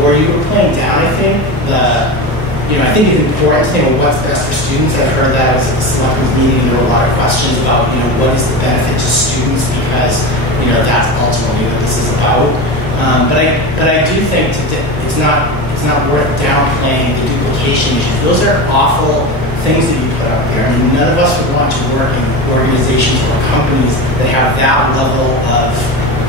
where you were playing down, I think I think it's important to think of what's best for students. I've heard that at the selectmen's meeting, and there were a lot of questions about, what is the benefit to students, because, that's ultimately what this is about. But I do think it's not worth downplaying the duplication issues. Those are awful things that you put out there. I mean, none of us would want to work in organizations or companies that have that level of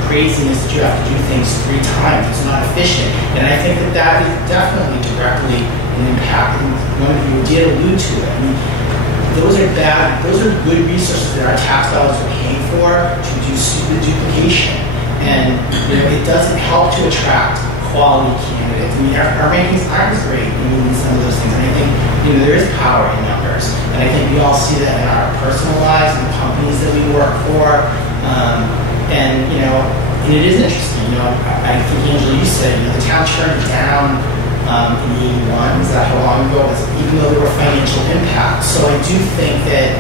craziness that you have to do things 3 times. It's not efficient. And I think that is definitely directly an impact. And one of you did allude to it. I mean, those are good resources that our tax dollars are paying for to do stupid duplication. And it doesn't help to attract quality candidates. I mean, our rankings aren't as great in some of those things. And I think there is power in numbers. And I think we all see that in our personal lives and companies that we work for. And it is interesting. I think, Angela, you said, the town turned down in 81. Is that how long ago? Even though there were financial impacts. So I do think that,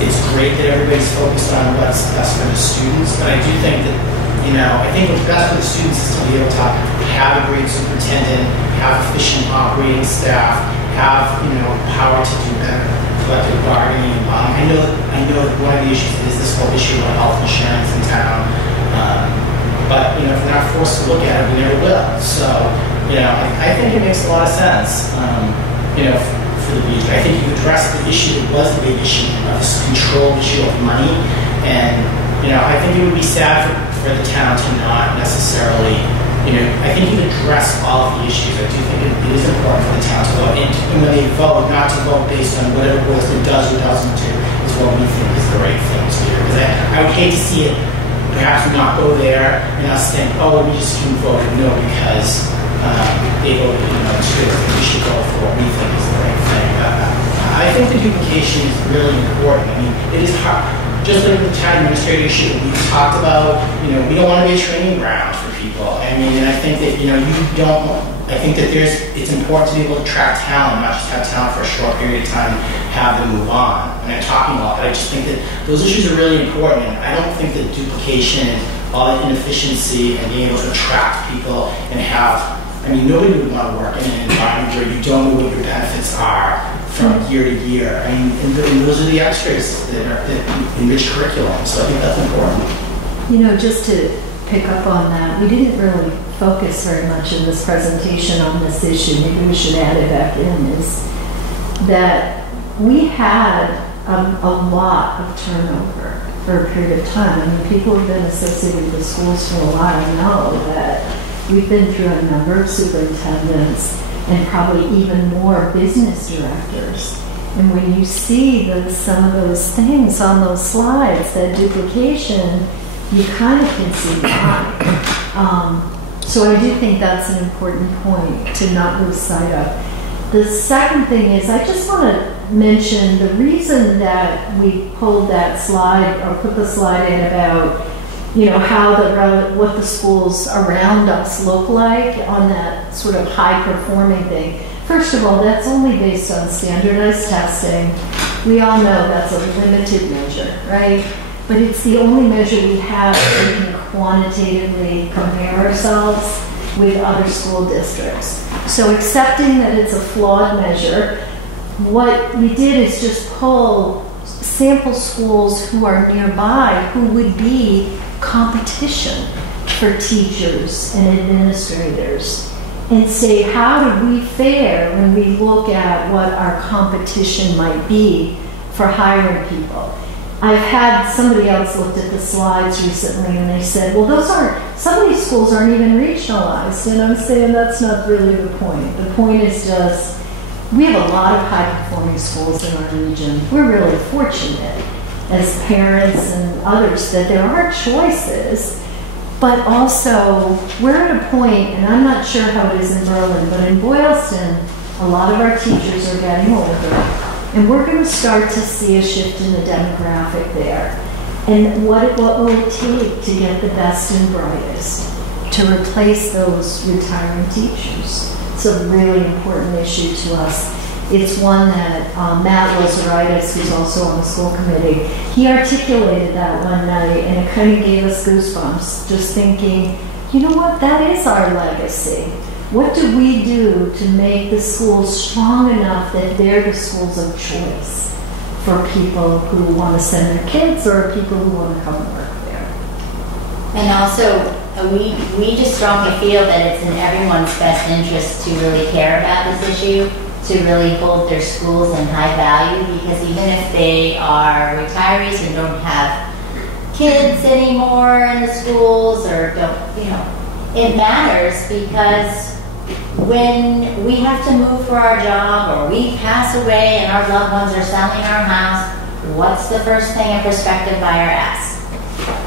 it's great that everybody's focused on what's best for the students. But I do think that, I think what's best for the students is to be able to have a great superintendent, have efficient operating staff, have, power to do better collective bargaining. I know that one of the issues is this whole issue about health insurance in town. But, if we're not forced to look at it, we never will. So, I think it makes a lot of sense, for the region. I think you addressed the issue that was the big issue, this control issue of money. And, I think it would be sad for the town to not necessarily, I think you address all of the issues. I do think it is important for the town to vote. And when they vote, not to vote based on whatever Boylston does or doesn't do, is what we think is the right thing to do. Because I would hate to see it perhaps not go there and us think, oh, we just can vote no because they voted too. We should go for what we think is the right thing. I think the duplication is really important. I mean, it is hard. Just like the town administrator issue that we've talked about, we don't want to be a training ground for people. I mean, and I think that, I think that it's important to be able to attract talent, not just have talent for a short period of time, have them move on. And I'm talking a lot, but I just think that those issues are really important. And I don't think that duplication and all that inefficiency and being able to attract people and have, nobody would want to work in an environment where you don't know what your benefits are from year to year. And those are the extras that enrich curriculum. So I think that's important. Just to pick up on that, we didn't really focus very much in this presentation on this issue. Maybe we should add it back in, is that we had a lot of turnover for a period of time. People who've been associated with the schools for a while know that we've been through a number of superintendents and probably even more business directors. And when you see some of those things on those slides, that duplication, you kind of can see why. So I do think that's an important point to not lose sight of. The second thing is, I just want to mention the reason that we pulled that slide or put the slide in about, how what the schools around us look like on that sort of high performing thing. First of all, that's only based on standardized testing. We all know that's a limited measure, right? But it's the only measure we have that we can quantitatively compare ourselves with other school districts. So accepting that it's a flawed measure, what we did is just pull sample schools who are nearby who would be competition for teachers and administrators and say, how do we fare when we look at what our competition might be for hiring people? I've had somebody else looked at the slides recently and they said, well, some of these schools aren't even regionalized. And I'm saying that's not really the point. The point is just, we have a lot of high-performing schools in our region. We're really fortunate as parents and others that there are choices, but also we're at a point, and I'm not sure how it is in Berlin, but in Boylston, a lot of our teachers are getting older, and we're going to start to see a shift in the demographic there. And what will it take to get the best and brightest to replace those retiring teachers? It's a really important issue to us. It's one that Matt Lozeritis, who's also on the school committee, he articulated that one night, and it kind of gave us goosebumps, just thinking, you know what, that is our legacy. What do we do to make the schools strong enough that they're the schools of choice for people who want to send their kids or people who want to come work there? And also, we just strongly feel that it's in everyone's best interest to really care about this issue, to really hold their schools in high value, because even if they are retirees and don't have kids anymore in the schools or don't, it matters, because when we have to move for our job or we pass away and our loved ones are selling our house, what's the first thing a prospective buyer asks?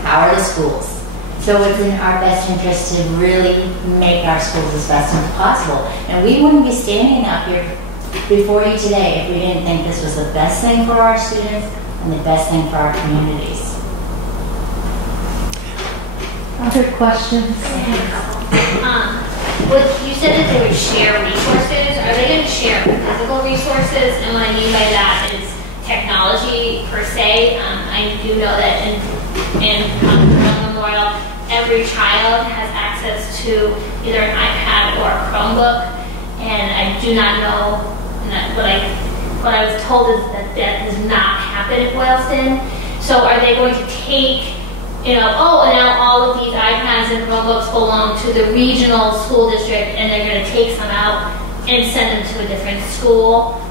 How are the schools? So it's in our best interest to really make our schools as best as possible. And we wouldn't be standing up here before you today if we didn't think this was the best thing for our students and the best thing for our communities. Other questions? You said that they would share resources. Are they going to share physical resources? And what I mean by that is technology per se. I do know that in Memorial, every child has access to either an iPad or a Chromebook, and I do not know. What I was told is that does not happen at Boylston. So are they going to take, and now all of these iPads and Chromebooks belong to the regional school district, and they're going to take some out and send them to a different school?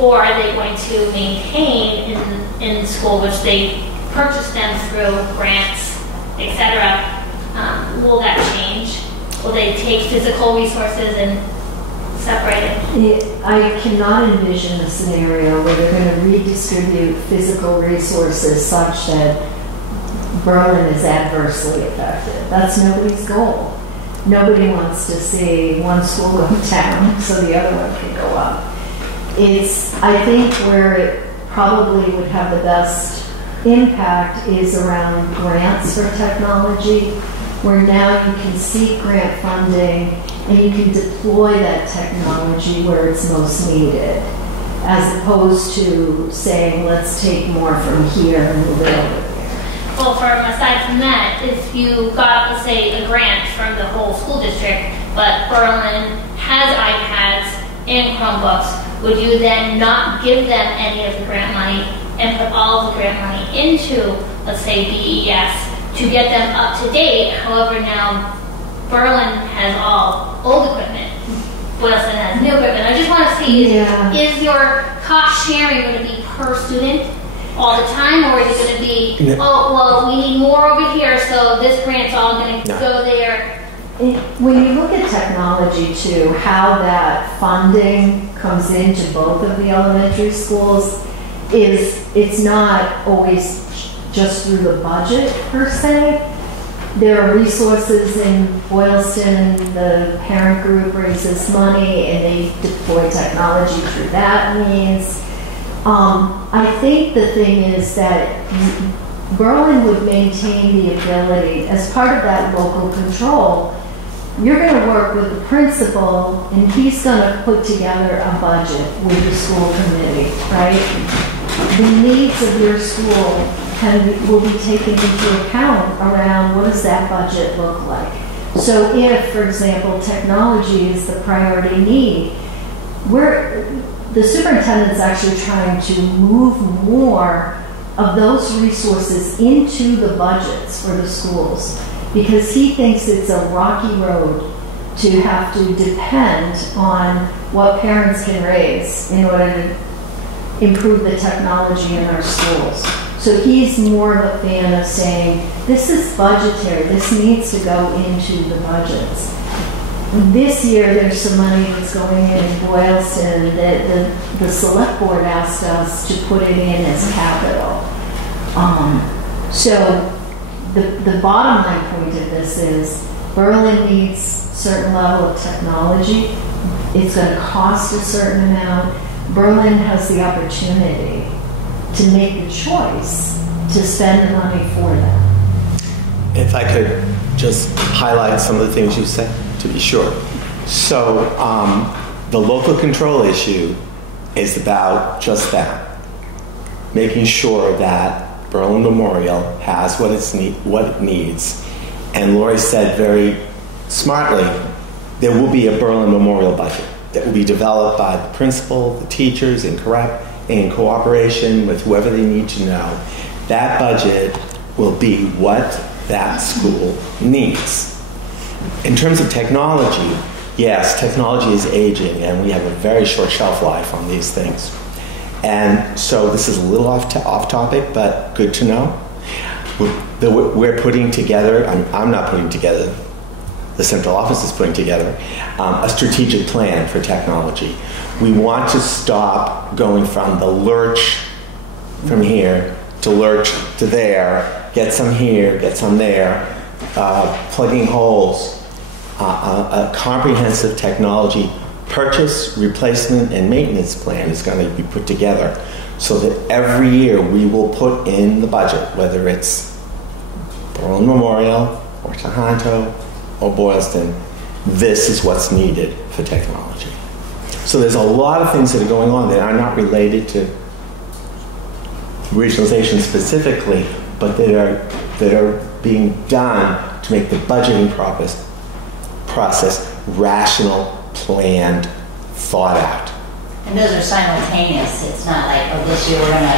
Or are they going to maintain in the school, which they purchase them through grants, etc.? Will that change? Will they take physical resources and separate it? I cannot envision a scenario where they're going to redistribute physical resources such that Berlin is adversely affected. That's nobody's goal. Nobody wants to see one school go down so the other one can go up. I think where it probably would have the best impact is around grants for technology, where now you can seek grant funding and you can deploy that technology where it's most needed, as opposed to saying, let's take more from here and move it over there. Well, aside from that, if you got, let's say, a grant from the whole school district, but Berlin has iPads and Chromebooks, would you then not give them any of the grant money and put all of the grant money into, let's say, BES to get them up to date? However, now Berlin has all old equipment. Boylston has new equipment. I just want to see, is your cost sharing going to be per student all the time, or is it going to be, we need more over here, so this grant's all going to go there? When you look at technology too, how that funding comes into both of the elementary schools it's not always just through the budget per se. There are resources in Boylston, the parent group raises money and they deploy technology through that means. I think the thing is that Berlin would maintain the ability, as part of that local control, you're going to work with the principal and he's going to put together a budget with the school committee, right? The needs of your school will be taken into account around what does that budget look like. So if, for example, technology is the priority need, the superintendent's actually trying to move more of those resources into the budgets for the schools because he thinks it's a rocky road to have to depend on what parents can raise in order to improve the technology in our schools. So he's more of a fan of saying, this is budgetary, this needs to go into the budgets. This year there's some money that's going in Boylston that the select board asked us to put it in as capital. So the bottom line point of this is Berlin needs a certain level of technology. It's going to cost a certain amount. Berlin has the opportunity to make the choice to spend the money for them. If I could just highlight some of the things you said, to be sure. So the local control issue is about just that, making sure that Berlin Memorial has what it needs. And Lori said very smartly, there will be a Berlin Memorial budget that will be developed by the principal, the teachers, in cooperation with whoever they need to know. That budget will be what that school needs. In terms of technology, yes, technology is aging and we have a very short shelf life on these things. And so this is a little off topic, but good to know. We're putting together, I'm not putting together, the central office is putting together a strategic plan for technology. We want to stop going from the lurch from here to lurch to there, get some here, get some there, plugging holes. A comprehensive technology purchase, replacement, and maintenance plan is going to be put together so that every year we will put in the budget, whether it's Berlin Memorial or Tohoto or Boylston, this is what's needed for technology. So there's a lot of things that are going on that are not related to regionalization specifically, but that are being done to make the budgeting process rational, planned, thought out. And those are simultaneous. It's not like, oh, this year we're going to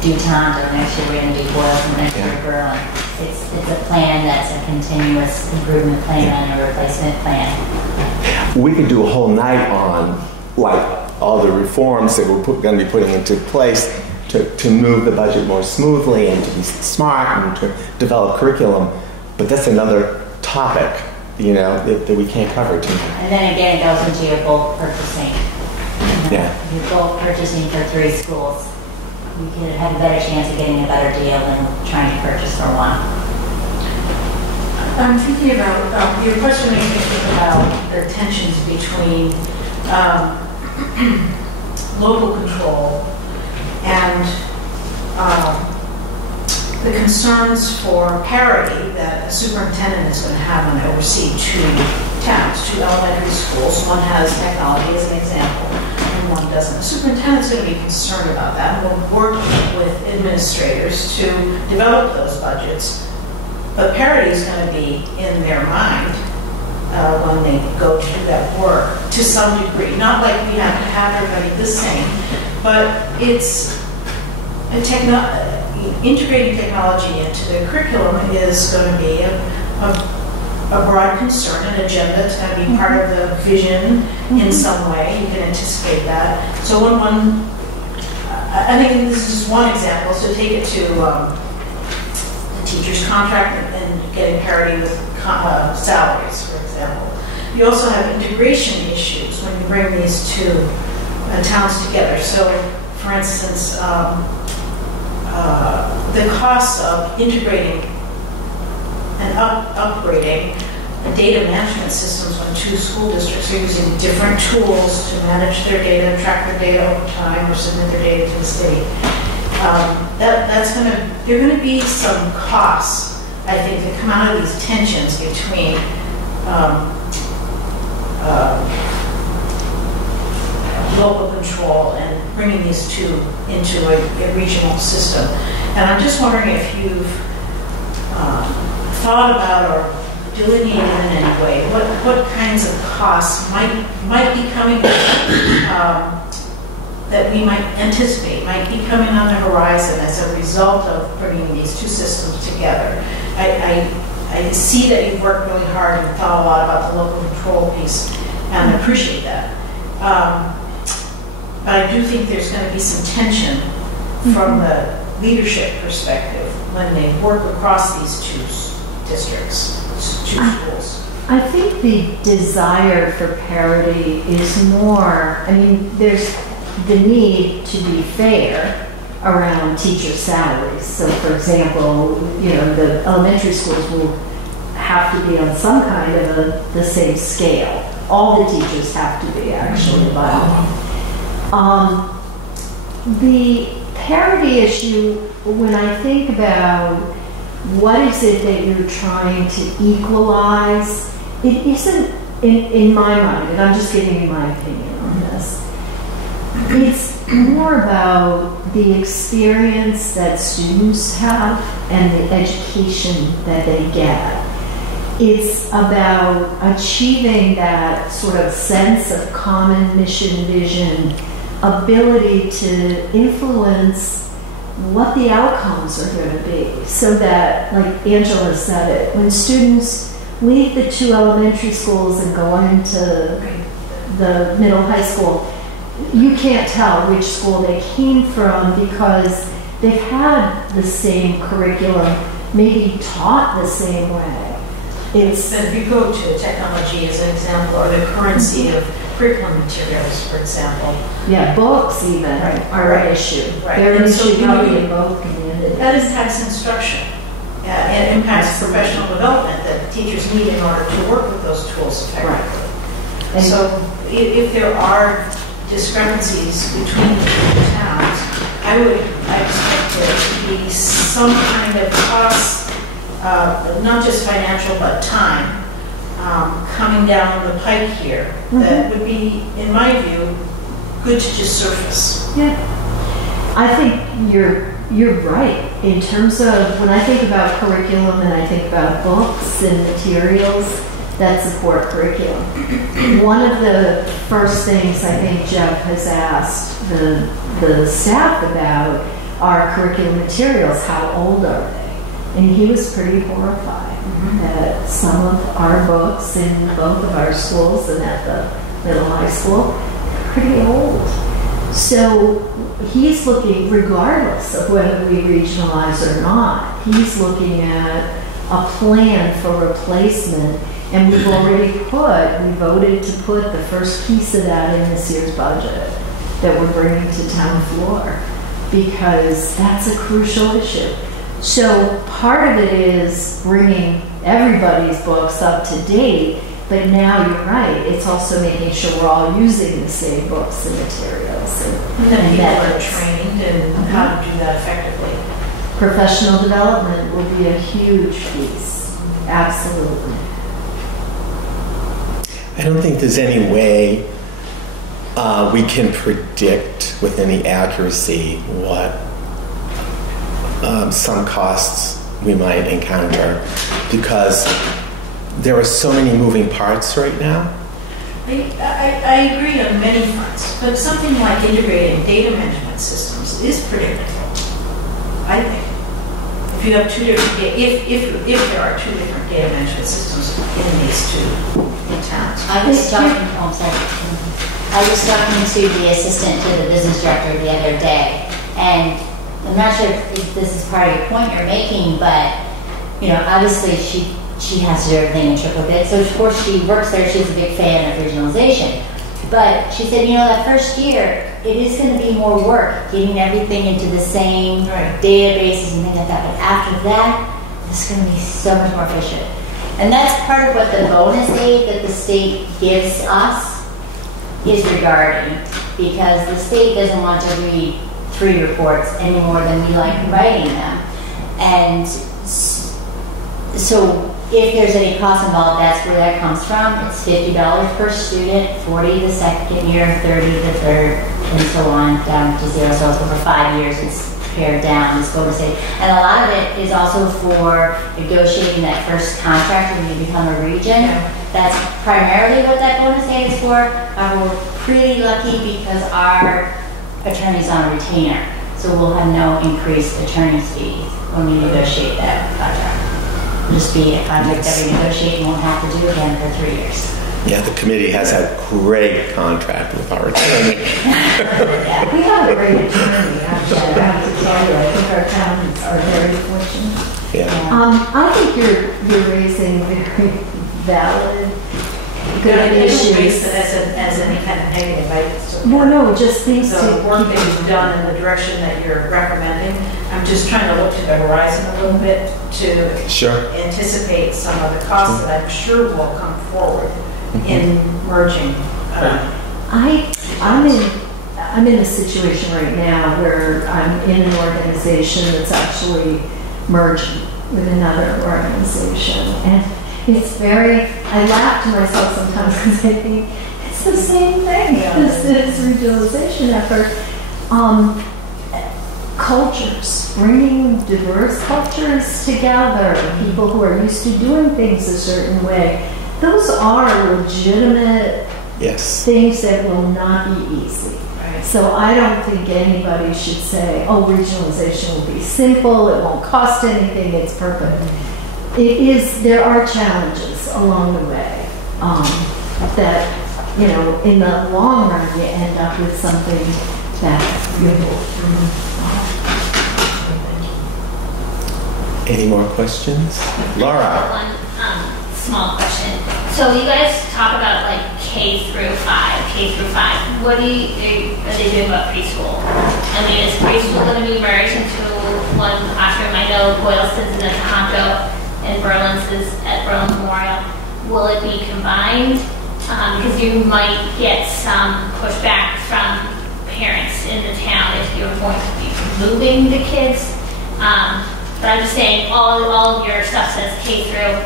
do Tohoto, next year we're going to do Boylston, next year Berlin. It's a plan that's a continuous improvement plan and a replacement plan. We could do a whole night on like all the reforms that we're going to be putting into place to move the budget more smoothly and to be smart and to develop curriculum, but that's another topic, you know, that we can't cover tonight. And then again, it goes into your bulk purchasing. Yeah. Your bulk purchasing for 3 schools. You could have a better chance of getting a better deal than trying to purchase for 1. I'm thinking about, your question makes me think about the tensions between local control and the concerns for parity that a superintendent is going to have when they oversee 2 towns, 2 elementary schools. One has technology as an example, and one doesn't. The superintendent's going to be concerned about that and will work with administrators to develop those budgets. But parity is going to be in their mind when they go to do that work to some degree. Not like we have to have everybody the same, but it's integrating technology into the curriculum is going to be a broad concern, an agenda. It's going to be part of the vision in some way. You can anticipate that. So I think this is just one example. So take it to teacher's contract and getting parity with salaries, for example. You also have integration issues when you bring these two towns together. So, for instance, the cost of integrating and upgrading data management systems when two school districts are using different tools to manage their data, track their data over time, or submit their data to the state. There are going to be some costs, I think, that come out of these tensions between local control and bringing these two into a regional system. And I'm just wondering if you've thought about or delineated in any way what kinds of costs might be coming that we might anticipate might be coming on the horizon as a result of bringing these two systems together. I see that you've worked really hard and thought a lot about the local control piece, and I appreciate that. But I do think there's going to be some tension from the leadership perspective when they work across these two districts, two schools. I think the desire for parity is more, I mean, there's the need to be fair around teacher salaries. So, for example, the elementary schools will have to be on some kind of the same scale. All the teachers have to be, actually, but the parity issue, when I think about what is it that you're trying to equalize, it isn't, in my mind, and I'm just giving you my opinion on this, it's more about the experience that students have and the education that they get. It's about achieving that sort of sense of common mission, vision, ability to influence what the outcomes are going to be, so that, like Angela said it, when students leave the two elementary schools and go into the middle high school, you can't tell which school they came from because they've had the same curriculum, maybe taught the same way. If you go to technology as an example, or the currency of curriculum materials, for example. Yeah, books even are an issue. Right. They're an And so issue probably in both communities. That impacts instruction. It impacts professional development that teachers need in order to work with those tools effectively. Right. So if there are discrepancies between the two towns, I expect there to be some kind of cost, not just financial but time, coming down the pike here that would be, in my view, good to just surface. Yeah, I think you're right in terms of when I think about curriculum and I think about books and materials that support curriculum. One of the first things I think Jeff has asked the staff about are curriculum materials. How old are they? And he was pretty horrified that some of our books in both of our schools and at the middle high school are pretty old. So he's looking, regardless of whether we regionalize or not, he's looking at a plan for replacement. And we voted to put the first piece of that in this year's budget that we're bringing to town floor, because that's a crucial issue. So part of it is bringing everybody's books up to date, but now you're right, it's also making sure we're all using the same books and materials. And then people are trained in how to do that effectively. Professional development will be a huge piece, absolutely. I don't think there's any way we can predict with any accuracy what some costs we might encounter, because there are so many moving parts right now. I agree on many fronts, but something like integrating data management systems is predictable, I think. If you have if there are two different data management systems in these two towns. I was talking to the assistant to the business director the other day, and I'm not sure if this is part of your point you're making, but you know, obviously she has to do everything in triple bit. So of course she works there. She's a big fan of regionalization. But she said, you know, that first year, it is going to be more work getting everything into the same databases and things like that. But after that, it's going to be so much more efficient. And that's part of what the bonus aid that the state gives us is regarding, because the state doesn't want to read 3 reports any more than we like writing them. And so if there's any cost involved, that's where that comes from. It's $50 per student, $40 the second year, $30 the third, and so on down to 0. So over 5 years, it's pared down, this bonus aid. And a lot of it is also for negotiating that first contract when you become a region. That's primarily what that bonus aid is for. We're pretty lucky because our attorney's on a retainer, so we'll have no increased attorney's fees when we negotiate that contract. It'll just be a contract that we negotiate and won't have to do again for 3 years. Yeah, the committee has a great contract with our attorney. Yeah. We have a great attorney, actually. I have to tell you, I think our towns are very fortunate. Yeah. I think you're raising very valid, good Raise issues. it as any kind of negative, right? So- Well, no, just things So to the work that you've done in the direction that you're recommending, I'm just trying to look to the horizon a little bit to Sure. anticipate some of the costs that I'm sure will come forward in merging. I'm in a situation right now where I'm in an organization that's actually merging with another organization. And it's I laugh to myself sometimes because I think it's the same thing. This regionalization effort. Cultures, bringing diverse cultures together, people who are used to doing things a certain way. Those are legitimate things that will not be easy. Right. So I don't think anybody should say, oh, regionalization will be simple, it won't cost anything, it's perfect. It is, there are challenges along the way that, you know, in the long run, you end up with something that's beautiful. Any more questions? Laura. One small question. So you guys talk about like K through 5. What are they doing about preschool? I mean, is preschool going to be merged into one classroom? I know Boylston's in the Tohoto and Berlin's is at Berlin Memorial. Will it be combined? Because you might get some pushback from parents in the town if you're going to be moving the kids. But I'm just saying, all of your stuff says K through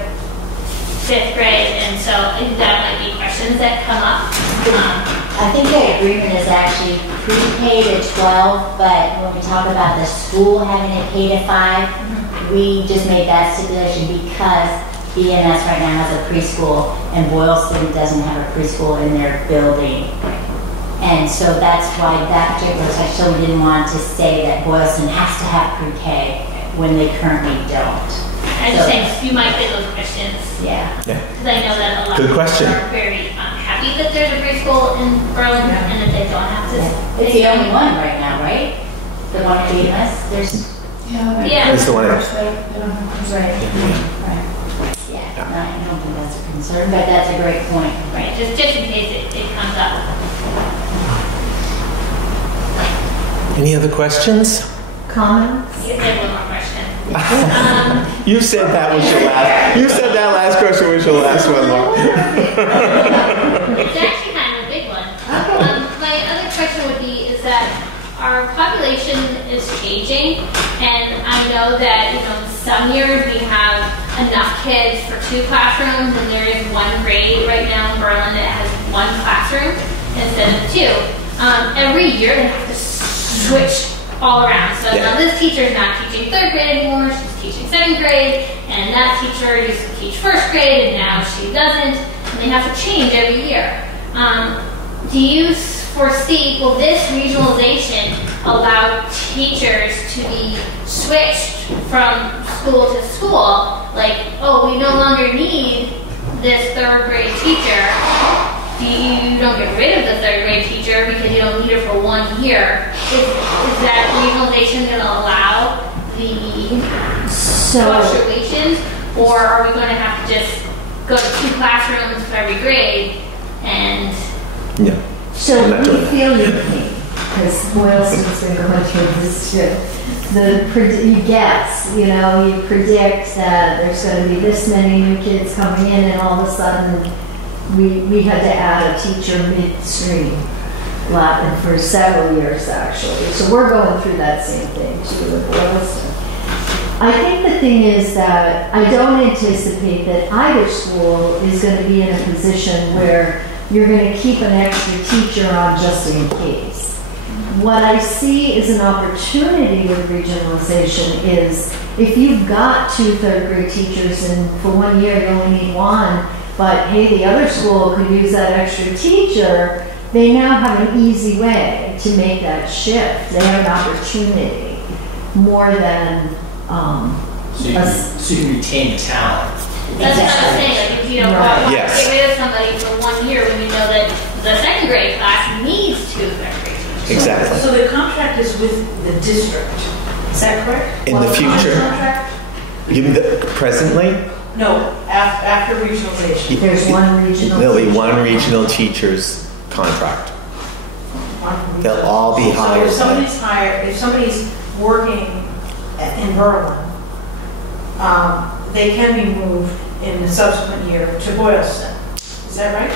5th grade, and so that might be questions that come up. I think the agreement is actually pre-K to 12, but when we talk about the school having a K to 5, we just made that stipulation because BMS right now has a preschool, and Boylston doesn't have a preschool in their building. And so that's why that particular section, so we didn't want to say that Boylston has to have pre-K when they currently don't. I'm just saying, you might get those questions. Yeah. Because I know that a lot Good of question. people are very happy that there's a preschool in Berlin and that they don't have to. It's the only one right now, right? The one at BMS? There's... Yeah. It's the one. Right. Yeah. No, I don't think that's a concern, but that's a great point. Right, just in case it comes up. Any other questions? Comments? You can have one more question. You said that was your last. You said that last question was your last one, Laura. It's actually kind of a big one. My other question would be is that our population is changing, and I know that some years we have enough kids for 2 classrooms, and there is 1 grade right now in Berlin that has 1 classroom instead of 2. Every year they have to switch all around. So now this teacher is not teaching 3rd grade anymore, she's teaching 2nd grade, and that teacher used to teach 1st grade and now she doesn't, and they have to change every year. Do you foresee, will this regionalization allow teachers to be switched from school to school? Like, oh, we no longer need this 3rd grade teacher. You don't get rid of the 3rd grade teacher because you don't need her for 1 year. Is that regionalization going to allow the fluctuations? Or are we going to have to just go to 2 classrooms for every grade and... Yeah. So I'm not doing we that. feel your pain, because Boylston's been going through this too. You guess, you know, you predict that there's going to be this many new kids coming in, and all of a sudden we had to add a teacher midstream for several years actually. So we're going through that same thing too with Boylston. I think the thing is that I don't anticipate that either school is going to be in a position where you're going to keep an extra teacher on just in case. What I see is an opportunity with regionalization is if you've got 2 third grade teachers and for 1 year you only need 1, but hey, the other school could use that extra teacher, they now have an easy way to make that shift. They have an opportunity more than So you can retain the talent. That's what I was saying. Like, if you don't want to Yes. get rid of somebody for 1 year when you know that the second grade class needs 2 third grade teachers. Exactly. So the contract is with the district, is that correct? In the future. Contract? You mean presently? No, after regionalization. there's one regional There'll be teacher. 1 regional teacher's contract. They'll all be So hired if by- somebody's hired, if somebody's working in Berlin, they can be moved in the subsequent year to Boylston. Is that right?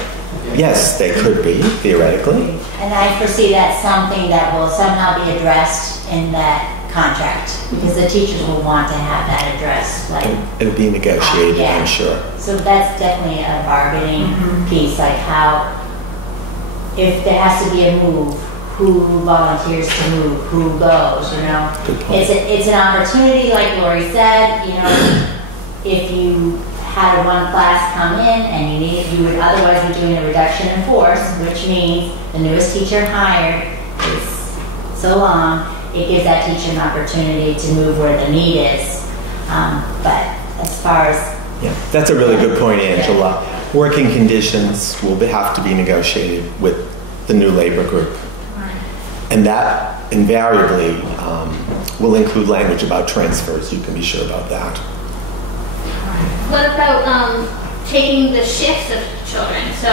Yes, they could be, theoretically. And I foresee that's something that will somehow be addressed in that contract, because the teachers will want to have that addressed, like, It'll be negotiated, Yeah. I'm sure. so that's definitely a bargaining piece, like how, if there has to be a move, who volunteers to move, who goes, you know? Good point. It's an opportunity, like Lori said, you know, if you had 1 class come in and you would otherwise be doing a reduction in force, which means the newest teacher hired is so long, it gives that teacher an opportunity to move where the need is. But as far as Yeah, that's a really good point, Angela. Working conditions will have to be negotiated with the new labor group. And that invariably will include language about transfers. You can be sure about that. What about taking the shifts of children? So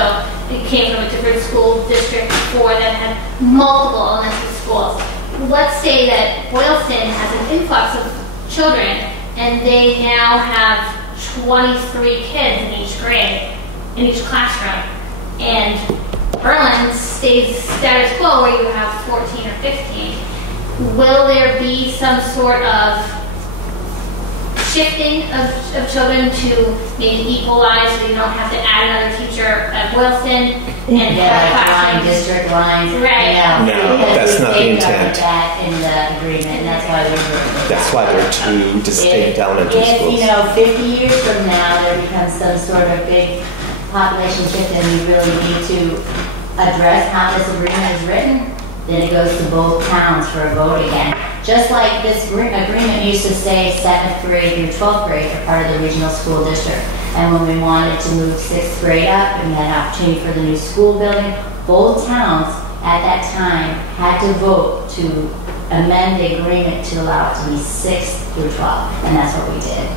it came from a different school district before that had multiple elementary schools. Let's say that Boylston has an influx of children and they now have 23 kids in each grade, in each classroom. And Berlin stays status quo where you have 14 or 15. Will there be some sort of shifting of children to maybe equalize so you don't have to add another teacher at Boylston and have line, classrooms? district lines. Right. Yeah. No, Because that's we not the safeguarded intent. that in the agreement, and that's why we're doing it. That's why there are 2 distinct elementary If, schools. you know, 50 years from now, there becomes some sort of big population shift and we really need to address how this agreement is written, then it goes to both towns for a vote again. Just like this agreement used to say 7th grade through 12th grade are part of the regional school district. And when we wanted to move 6th grade up and we had an opportunity for the new school building, both towns at that time had to vote to amend the agreement to allow it to be 6th through 12th. And that's what we did.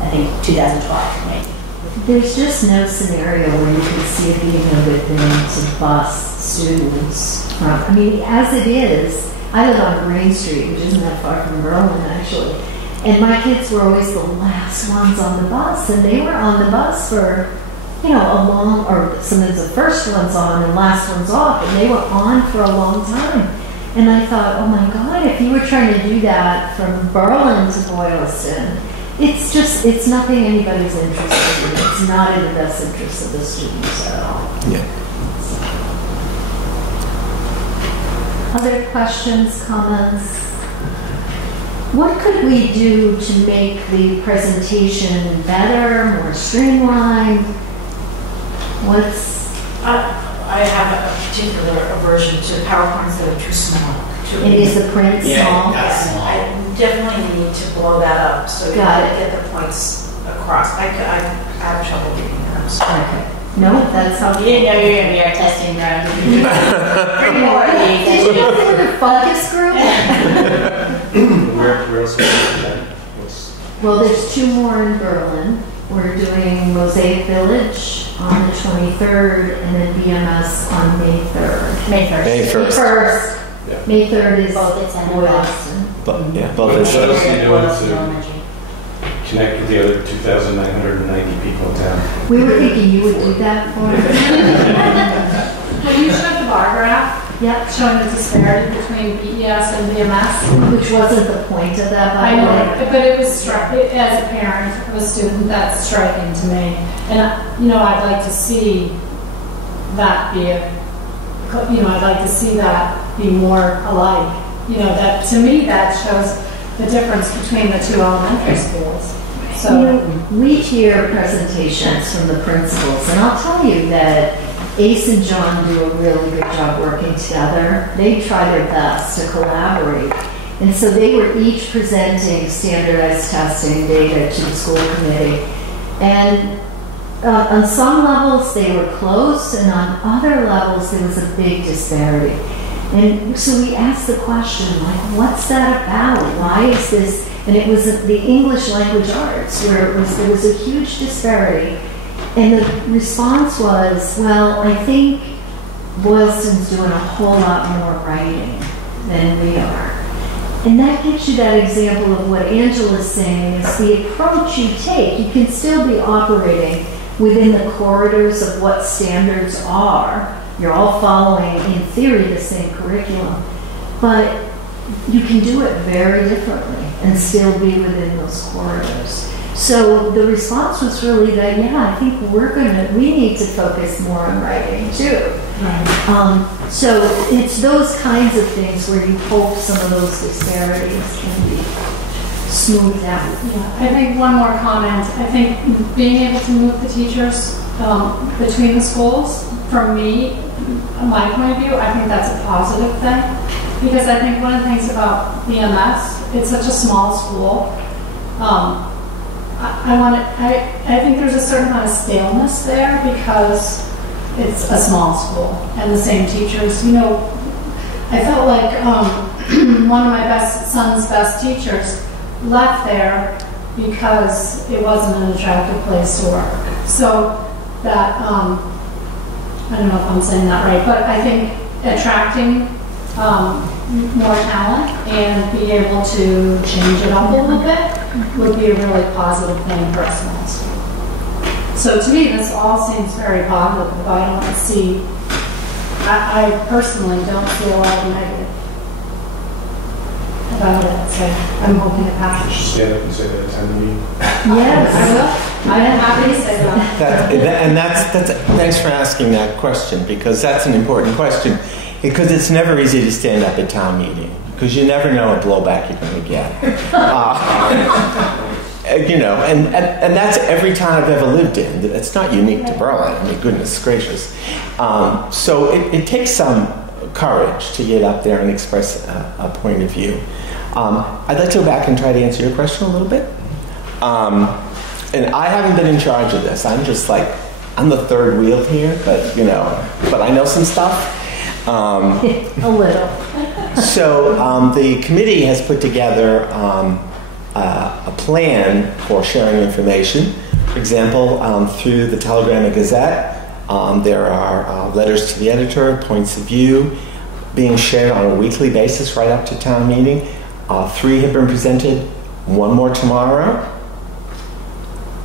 I think 2012, maybe. There's just no scenario where you can see it being a good thing to bus students from. I mean, as it is, I live on Green Street, which isn't that far from Berlin, actually. And my kids were always the last ones on the bus, and they were on the bus for, you know, a long, or sometimes the first one's on and last one's off, and they were on for a long time. And I thought, oh my God, if you were trying to do that from Berlin to Boylston, it's nothing anybody's interested in. It's not in the best interest of the students at all. Yeah. Other questions, comments? What could we do to make the presentation better, more streamlined? I have a particular aversion to PowerPoints that are too small. And is the print small? That's small. I definitely need to blow that up so you Got can get the points across. I have trouble reading them. So. Okay. No, that's how. You didn't know you were going to be our testing ground. Three more of these. Did you go through the focus group? Where else? Well, there's 2 more in Berlin. Mosaic Village on the 23rd, and then BMS on May 3rd. May 1st. May 1st. First. Yeah. May 3rd is Both at 10 and Boylston. But, yeah, both What is else are you doing Boylston to Elementary. connect with the other 2,990 people in town? We were thinking you would do that for us. When you showed the bar graph Yep, showing the disparity between BES and BMS, which wasn't the point of that, by I the way. know, but it was as a parent of a student, that's striking to me. And, I'd like to see that I'd like to see that be more alike. That, to me, that shows the difference between the two elementary schools. So, We hear presentations from the principals, and I'll tell you that Ace and John do a really good job working together. They try their best to collaborate. And so they were each presenting standardized testing data to the school committee. And on some levels they were close, and on other levels there was a big disparity. And so we asked the question, like, what's that about? Why is this? And it was the English language arts where there was a huge disparity. And the response was, well, I think Boylston's doing a whole lot more writing than we are. And that gives you that example of what Angela's saying is the approach you take. You can still be operating within the corridors of what standards are. You're all following, in theory, the same curriculum. But you can do it very differently and still be within those corridors. So the response was really that, yeah, I think we need to focus more on writing too. right. So it's those kinds of things where you hope some of those disparities can be smoothed out. Yeah, I think one more comment. I think being able to move the teachers between the schools, from me, my point of view, I think that's a positive thing. Because I think one of the things about BMS, it's such a small school. I think there's a certain amount of staleness there because it's a small school and the same teachers. I felt like one of my son's best teachers left there because it wasn't an attractive place to work. So that, I don't know if I'm saying that right, but I think attracting more talent and be able to change it up a little bit would be a really positive thing for a small school. So to me, this all seems very positive. I don't see, I personally don't see a lot of negative about it. So I'm hoping it passes. Stand up and say that at time meeting. Yes. I will. I'm happy to say that. Thanks for asking that question, because that's an important question. Because it's never easy to stand up at town meeting, because you never know what blowback you're going to get. And that's every town I've ever lived in. It's not unique to Berlin. I mean, goodness gracious. So it takes some courage to get up there and express a point of view. I'd like to go back and try to answer your question a little bit. And I haven't been in charge of this. I'm just like, I'm the third wheel here, but I know some stuff. A little. So the committee has put together a plan for sharing information. For example, through the Telegram and Gazette, there are letters to the editor, points of view, being shared on a weekly basis right up to town meeting. 3 have been presented, 1 more tomorrow.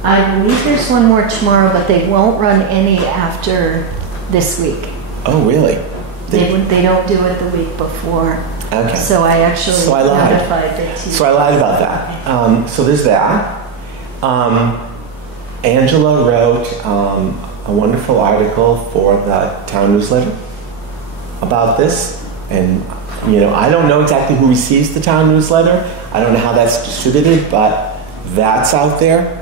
I believe there's one more tomorrow, but they won't run any after this week. Oh, really? They don't do it the week before. Okay. So I actually lied. notified the teacher. So I lied about that. So there's that. Angela wrote a wonderful article for the town newsletter about this. And, I don't know exactly who receives the town newsletter. I don't know how that's distributed, but that's out there.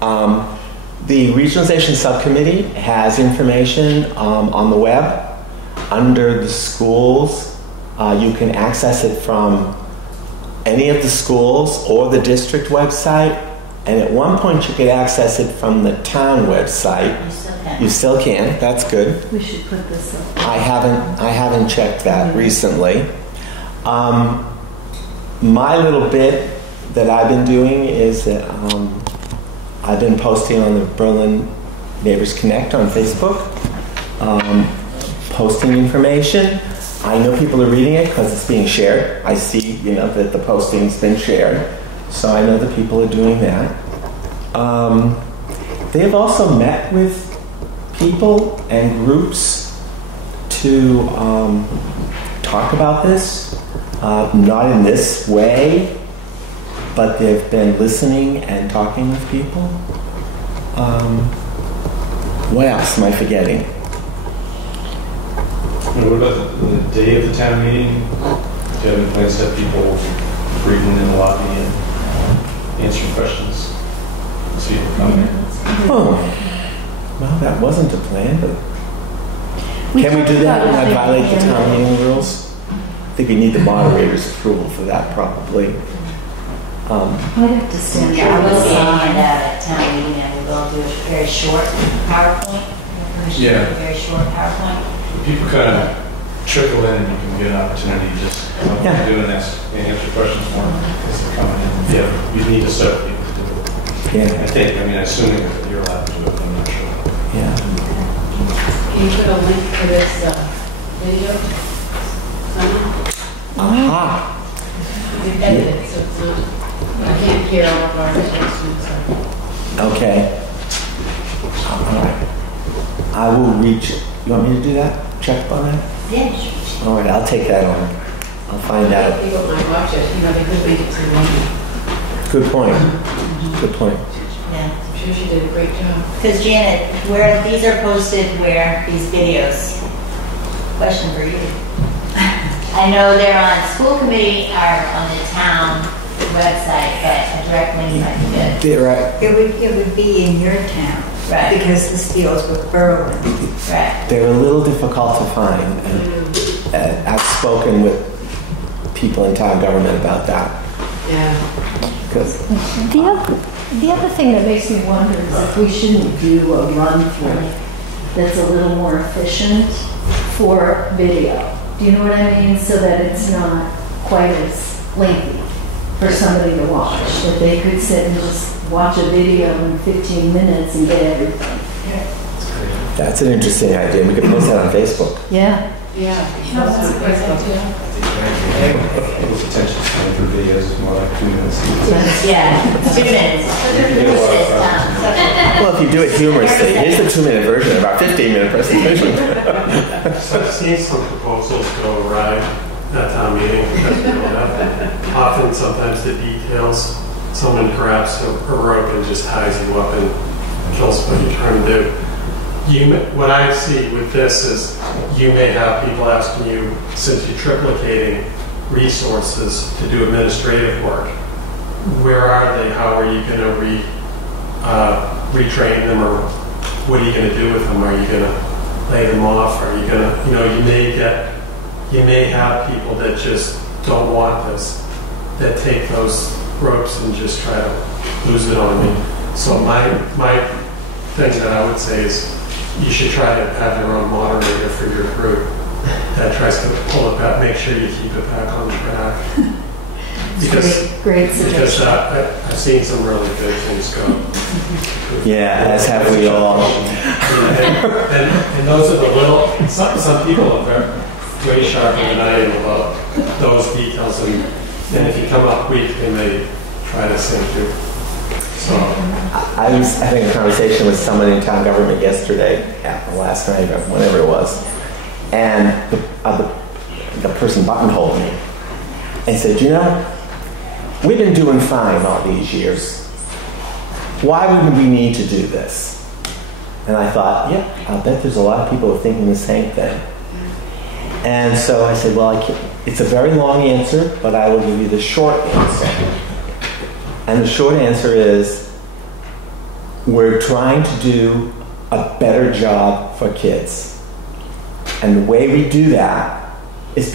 The Regionalization Subcommittee has information on the web under the schools. You can access it from any of the schools or the district website, and at one point you could access it from the town website. You still can. That's good. We should put this up. I haven't checked that recently. My little bit that I've been doing is that I've been posting on the Berlin Neighbors Connect on Facebook, posting information. I know people are reading it because it's being shared. I see, that the posting's been shared, so I know that people are doing that. They have also met with people and groups to talk about this, not in this way, but they've been listening and talking with people. What else am I forgetting? And what about the day of the town meeting? Do you have any plans to have people briefing in the lobby and answering questions? See people coming. Oh, well, that wasn't a plan, but We can we talked do that and about not violate the having town meeting rules? I think we need the moderator's approval for that, probably. I'd have to stand Yeah, I was outside. saying that at town meeting, and we're going to do a very short PowerPoint. Yeah. A very short PowerPoint. People kind of trickle in and you can get an opportunity to just come up and do and answer questions for them as they're coming in. Yeah, you need to set up people to do it. Yeah. I think, assuming that you're allowed to do it, I'm not sure. Yeah. Can you put a link to this video? Aha. We've edited it, so it's not, I can't hear all of our questions, so. Okay. All right. I will reach. You want me to do that? Check on that? Yeah, sure. All right, I'll take that on. I'll find out. People might watch it, they could make it too long. Good point. Good point. Yeah. I'm sure she did a great job. Because Janet, where these are posted, where these videos? Question for you. I know they're on school committee or on the town website, but a direct link might be good. Yeah, right. It would be in your town. Right. Because this deals with Berlin. Right. They're a little difficult to find. And I've spoken with people in town government about that. Yeah. Because The other thing that makes me wonder is if we shouldn't do a run-through that's a little more efficient for video. Do you know what I mean? So that it's not quite as lengthy for somebody to watch. That they could sit and just watch a video in 15 minutes and get everything. that's an interesting idea. We could post that on Facebook. Yeah. Yeah. That's a great idea. People's attention span for videos is more like 2 minutes. Yeah, 2 minutes. Well, if you do it humorously, here's the 2-minute version of our 15-minute presentation. I've seen some proposals go awry at town meeting. Often, sometimes the details, someone grabs a rope and just ties you up and kills what you're trying to do. What I see with this is you may have people asking you, since you're triplicating resources to do administrative work, where are they? How are you going to retrain them, or what are you going to do with them? Are you going to lay them off? Are you going to, you may have people that just don't want this, that take those ropes and just try to lose it on me. So my thing that I would say is you should try to have your own moderator for your group that tries to pull it back, make sure you keep it back on track. Great suggestion. Because I've seen some really good things go. Yeah, as have we all. And those are the little, some people are way sharper than I am about those details, and if you come up weak, they may try to sink you. So I was having a conversation with someone in town government yesterday, last night, or whenever it was, and the person buttonholed me and said, we've been doing fine all these years. Why wouldn't we need to do this? And I thought, I'll bet there's a lot of people who are thinking the same thing. And so I said, well, it's a very long answer, but I will give you the short answer. And the short answer is, we're trying to do a better job for kids. And the way we do that is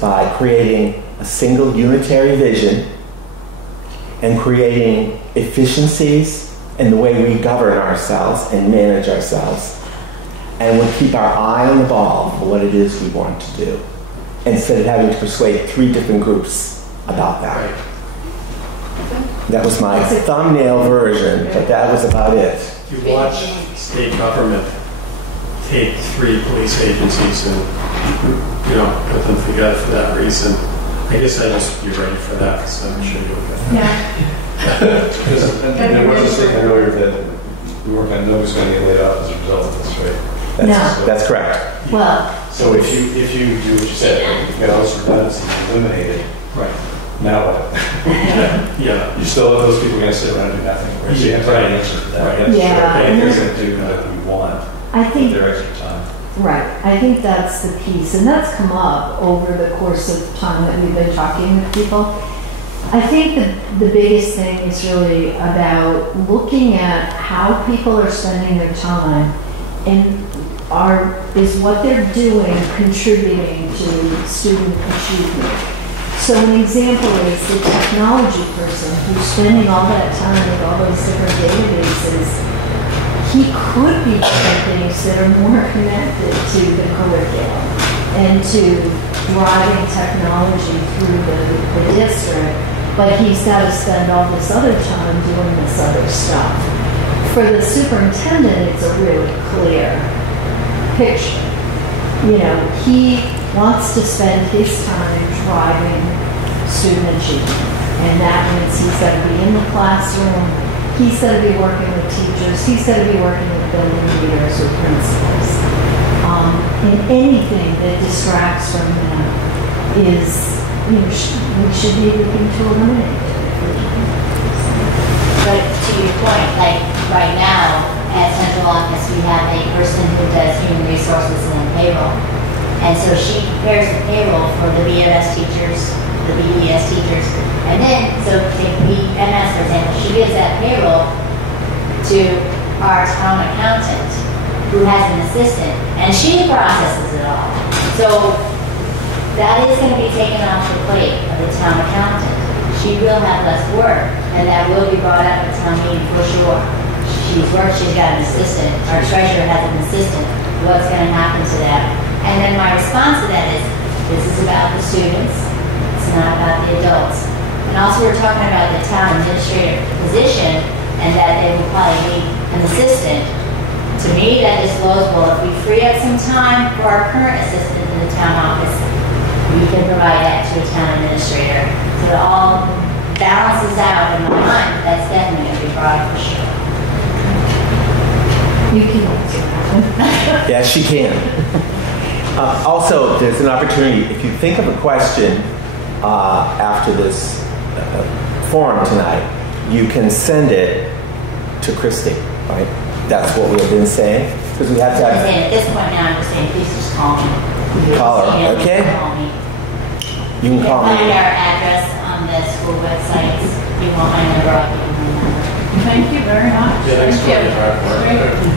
by creating a single unitary vision and creating efficiencies in the way we govern ourselves and manage ourselves. And we'll keep our eye on the ball for what it is we want to do, instead of having to persuade 3 different groups about that. right. That was my thumbnail version, but that was about it. You watch state government take 3 police agencies and, put them together for that reason. I guess I'd just be ready for that, so I'm sure you'll get that. Yeah. Because there was a statement earlier that we weren't going to know who's going to get laid off as a result of this, right? That's correct. Well, So if you do what you said, you get all this redundancy eliminated, Right. now what? Yeah. You still have those people going to sit around and do nothing. Right? So you have to find an answer for that. Right. Yeah. They're going to do what you want I with think, their extra time. right, I think that's the piece, and that's come up over the course of time that we've been talking with people. I think the biggest thing is really about looking at how people are spending their time and is what they're doing contributing to student achievement. So an example is the technology person who's spending all that time with all those different databases. He could be doing things that are more connected to the curriculum and to driving technology through the district, but he's got to spend all this other time doing this other stuff. For the superintendent, it's a really clear picture. He wants to spend his time driving student achievement, and that means he's got to be in the classroom. He's going to be working with teachers. He's going to be working with building leaders or principals. And anything that distracts from that is, we should be looking to eliminate it. But to your point, like right now at central office, we have a person who does human resources and payroll. And so she prepares the payroll for the BMS teachers, the BES teachers. And then, so take BMS, for example, she gives that payroll to our town accountant, who has an assistant, and she processes it all. So that is going to be taken off the plate of the town accountant. She will have less work, and that will be brought up at town meeting for sure. She's got an assistant. Our treasurer has an assistant. What's going to happen to that? And then my response to that is, this is about the students. It's not about the adults. And also we're talking about the town administrator position and that they will probably need an assistant. To me, that just flows, well, if we free up some time for our current assistant in the town office, we can provide that to a town administrator. So it all balances out in my mind. That's definitely going to be brought up for sure. You can answer that. Yes, she can. Also, there's an opportunity, if you think of a question after this forum tonight, you can send it to Christy, right? That's what we've been saying. Because we have to have... At this point now, I'm just saying, please just call me. Call her, okay? Call me. You can call me. Find our address on the school website. You want my number, I'll give you my number. Thank you very much. Yeah, thanks for your hard work.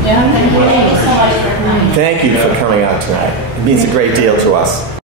Yeah, thank you. Thank you so much for coming. Thank you for coming out tonight. It means a great deal to us.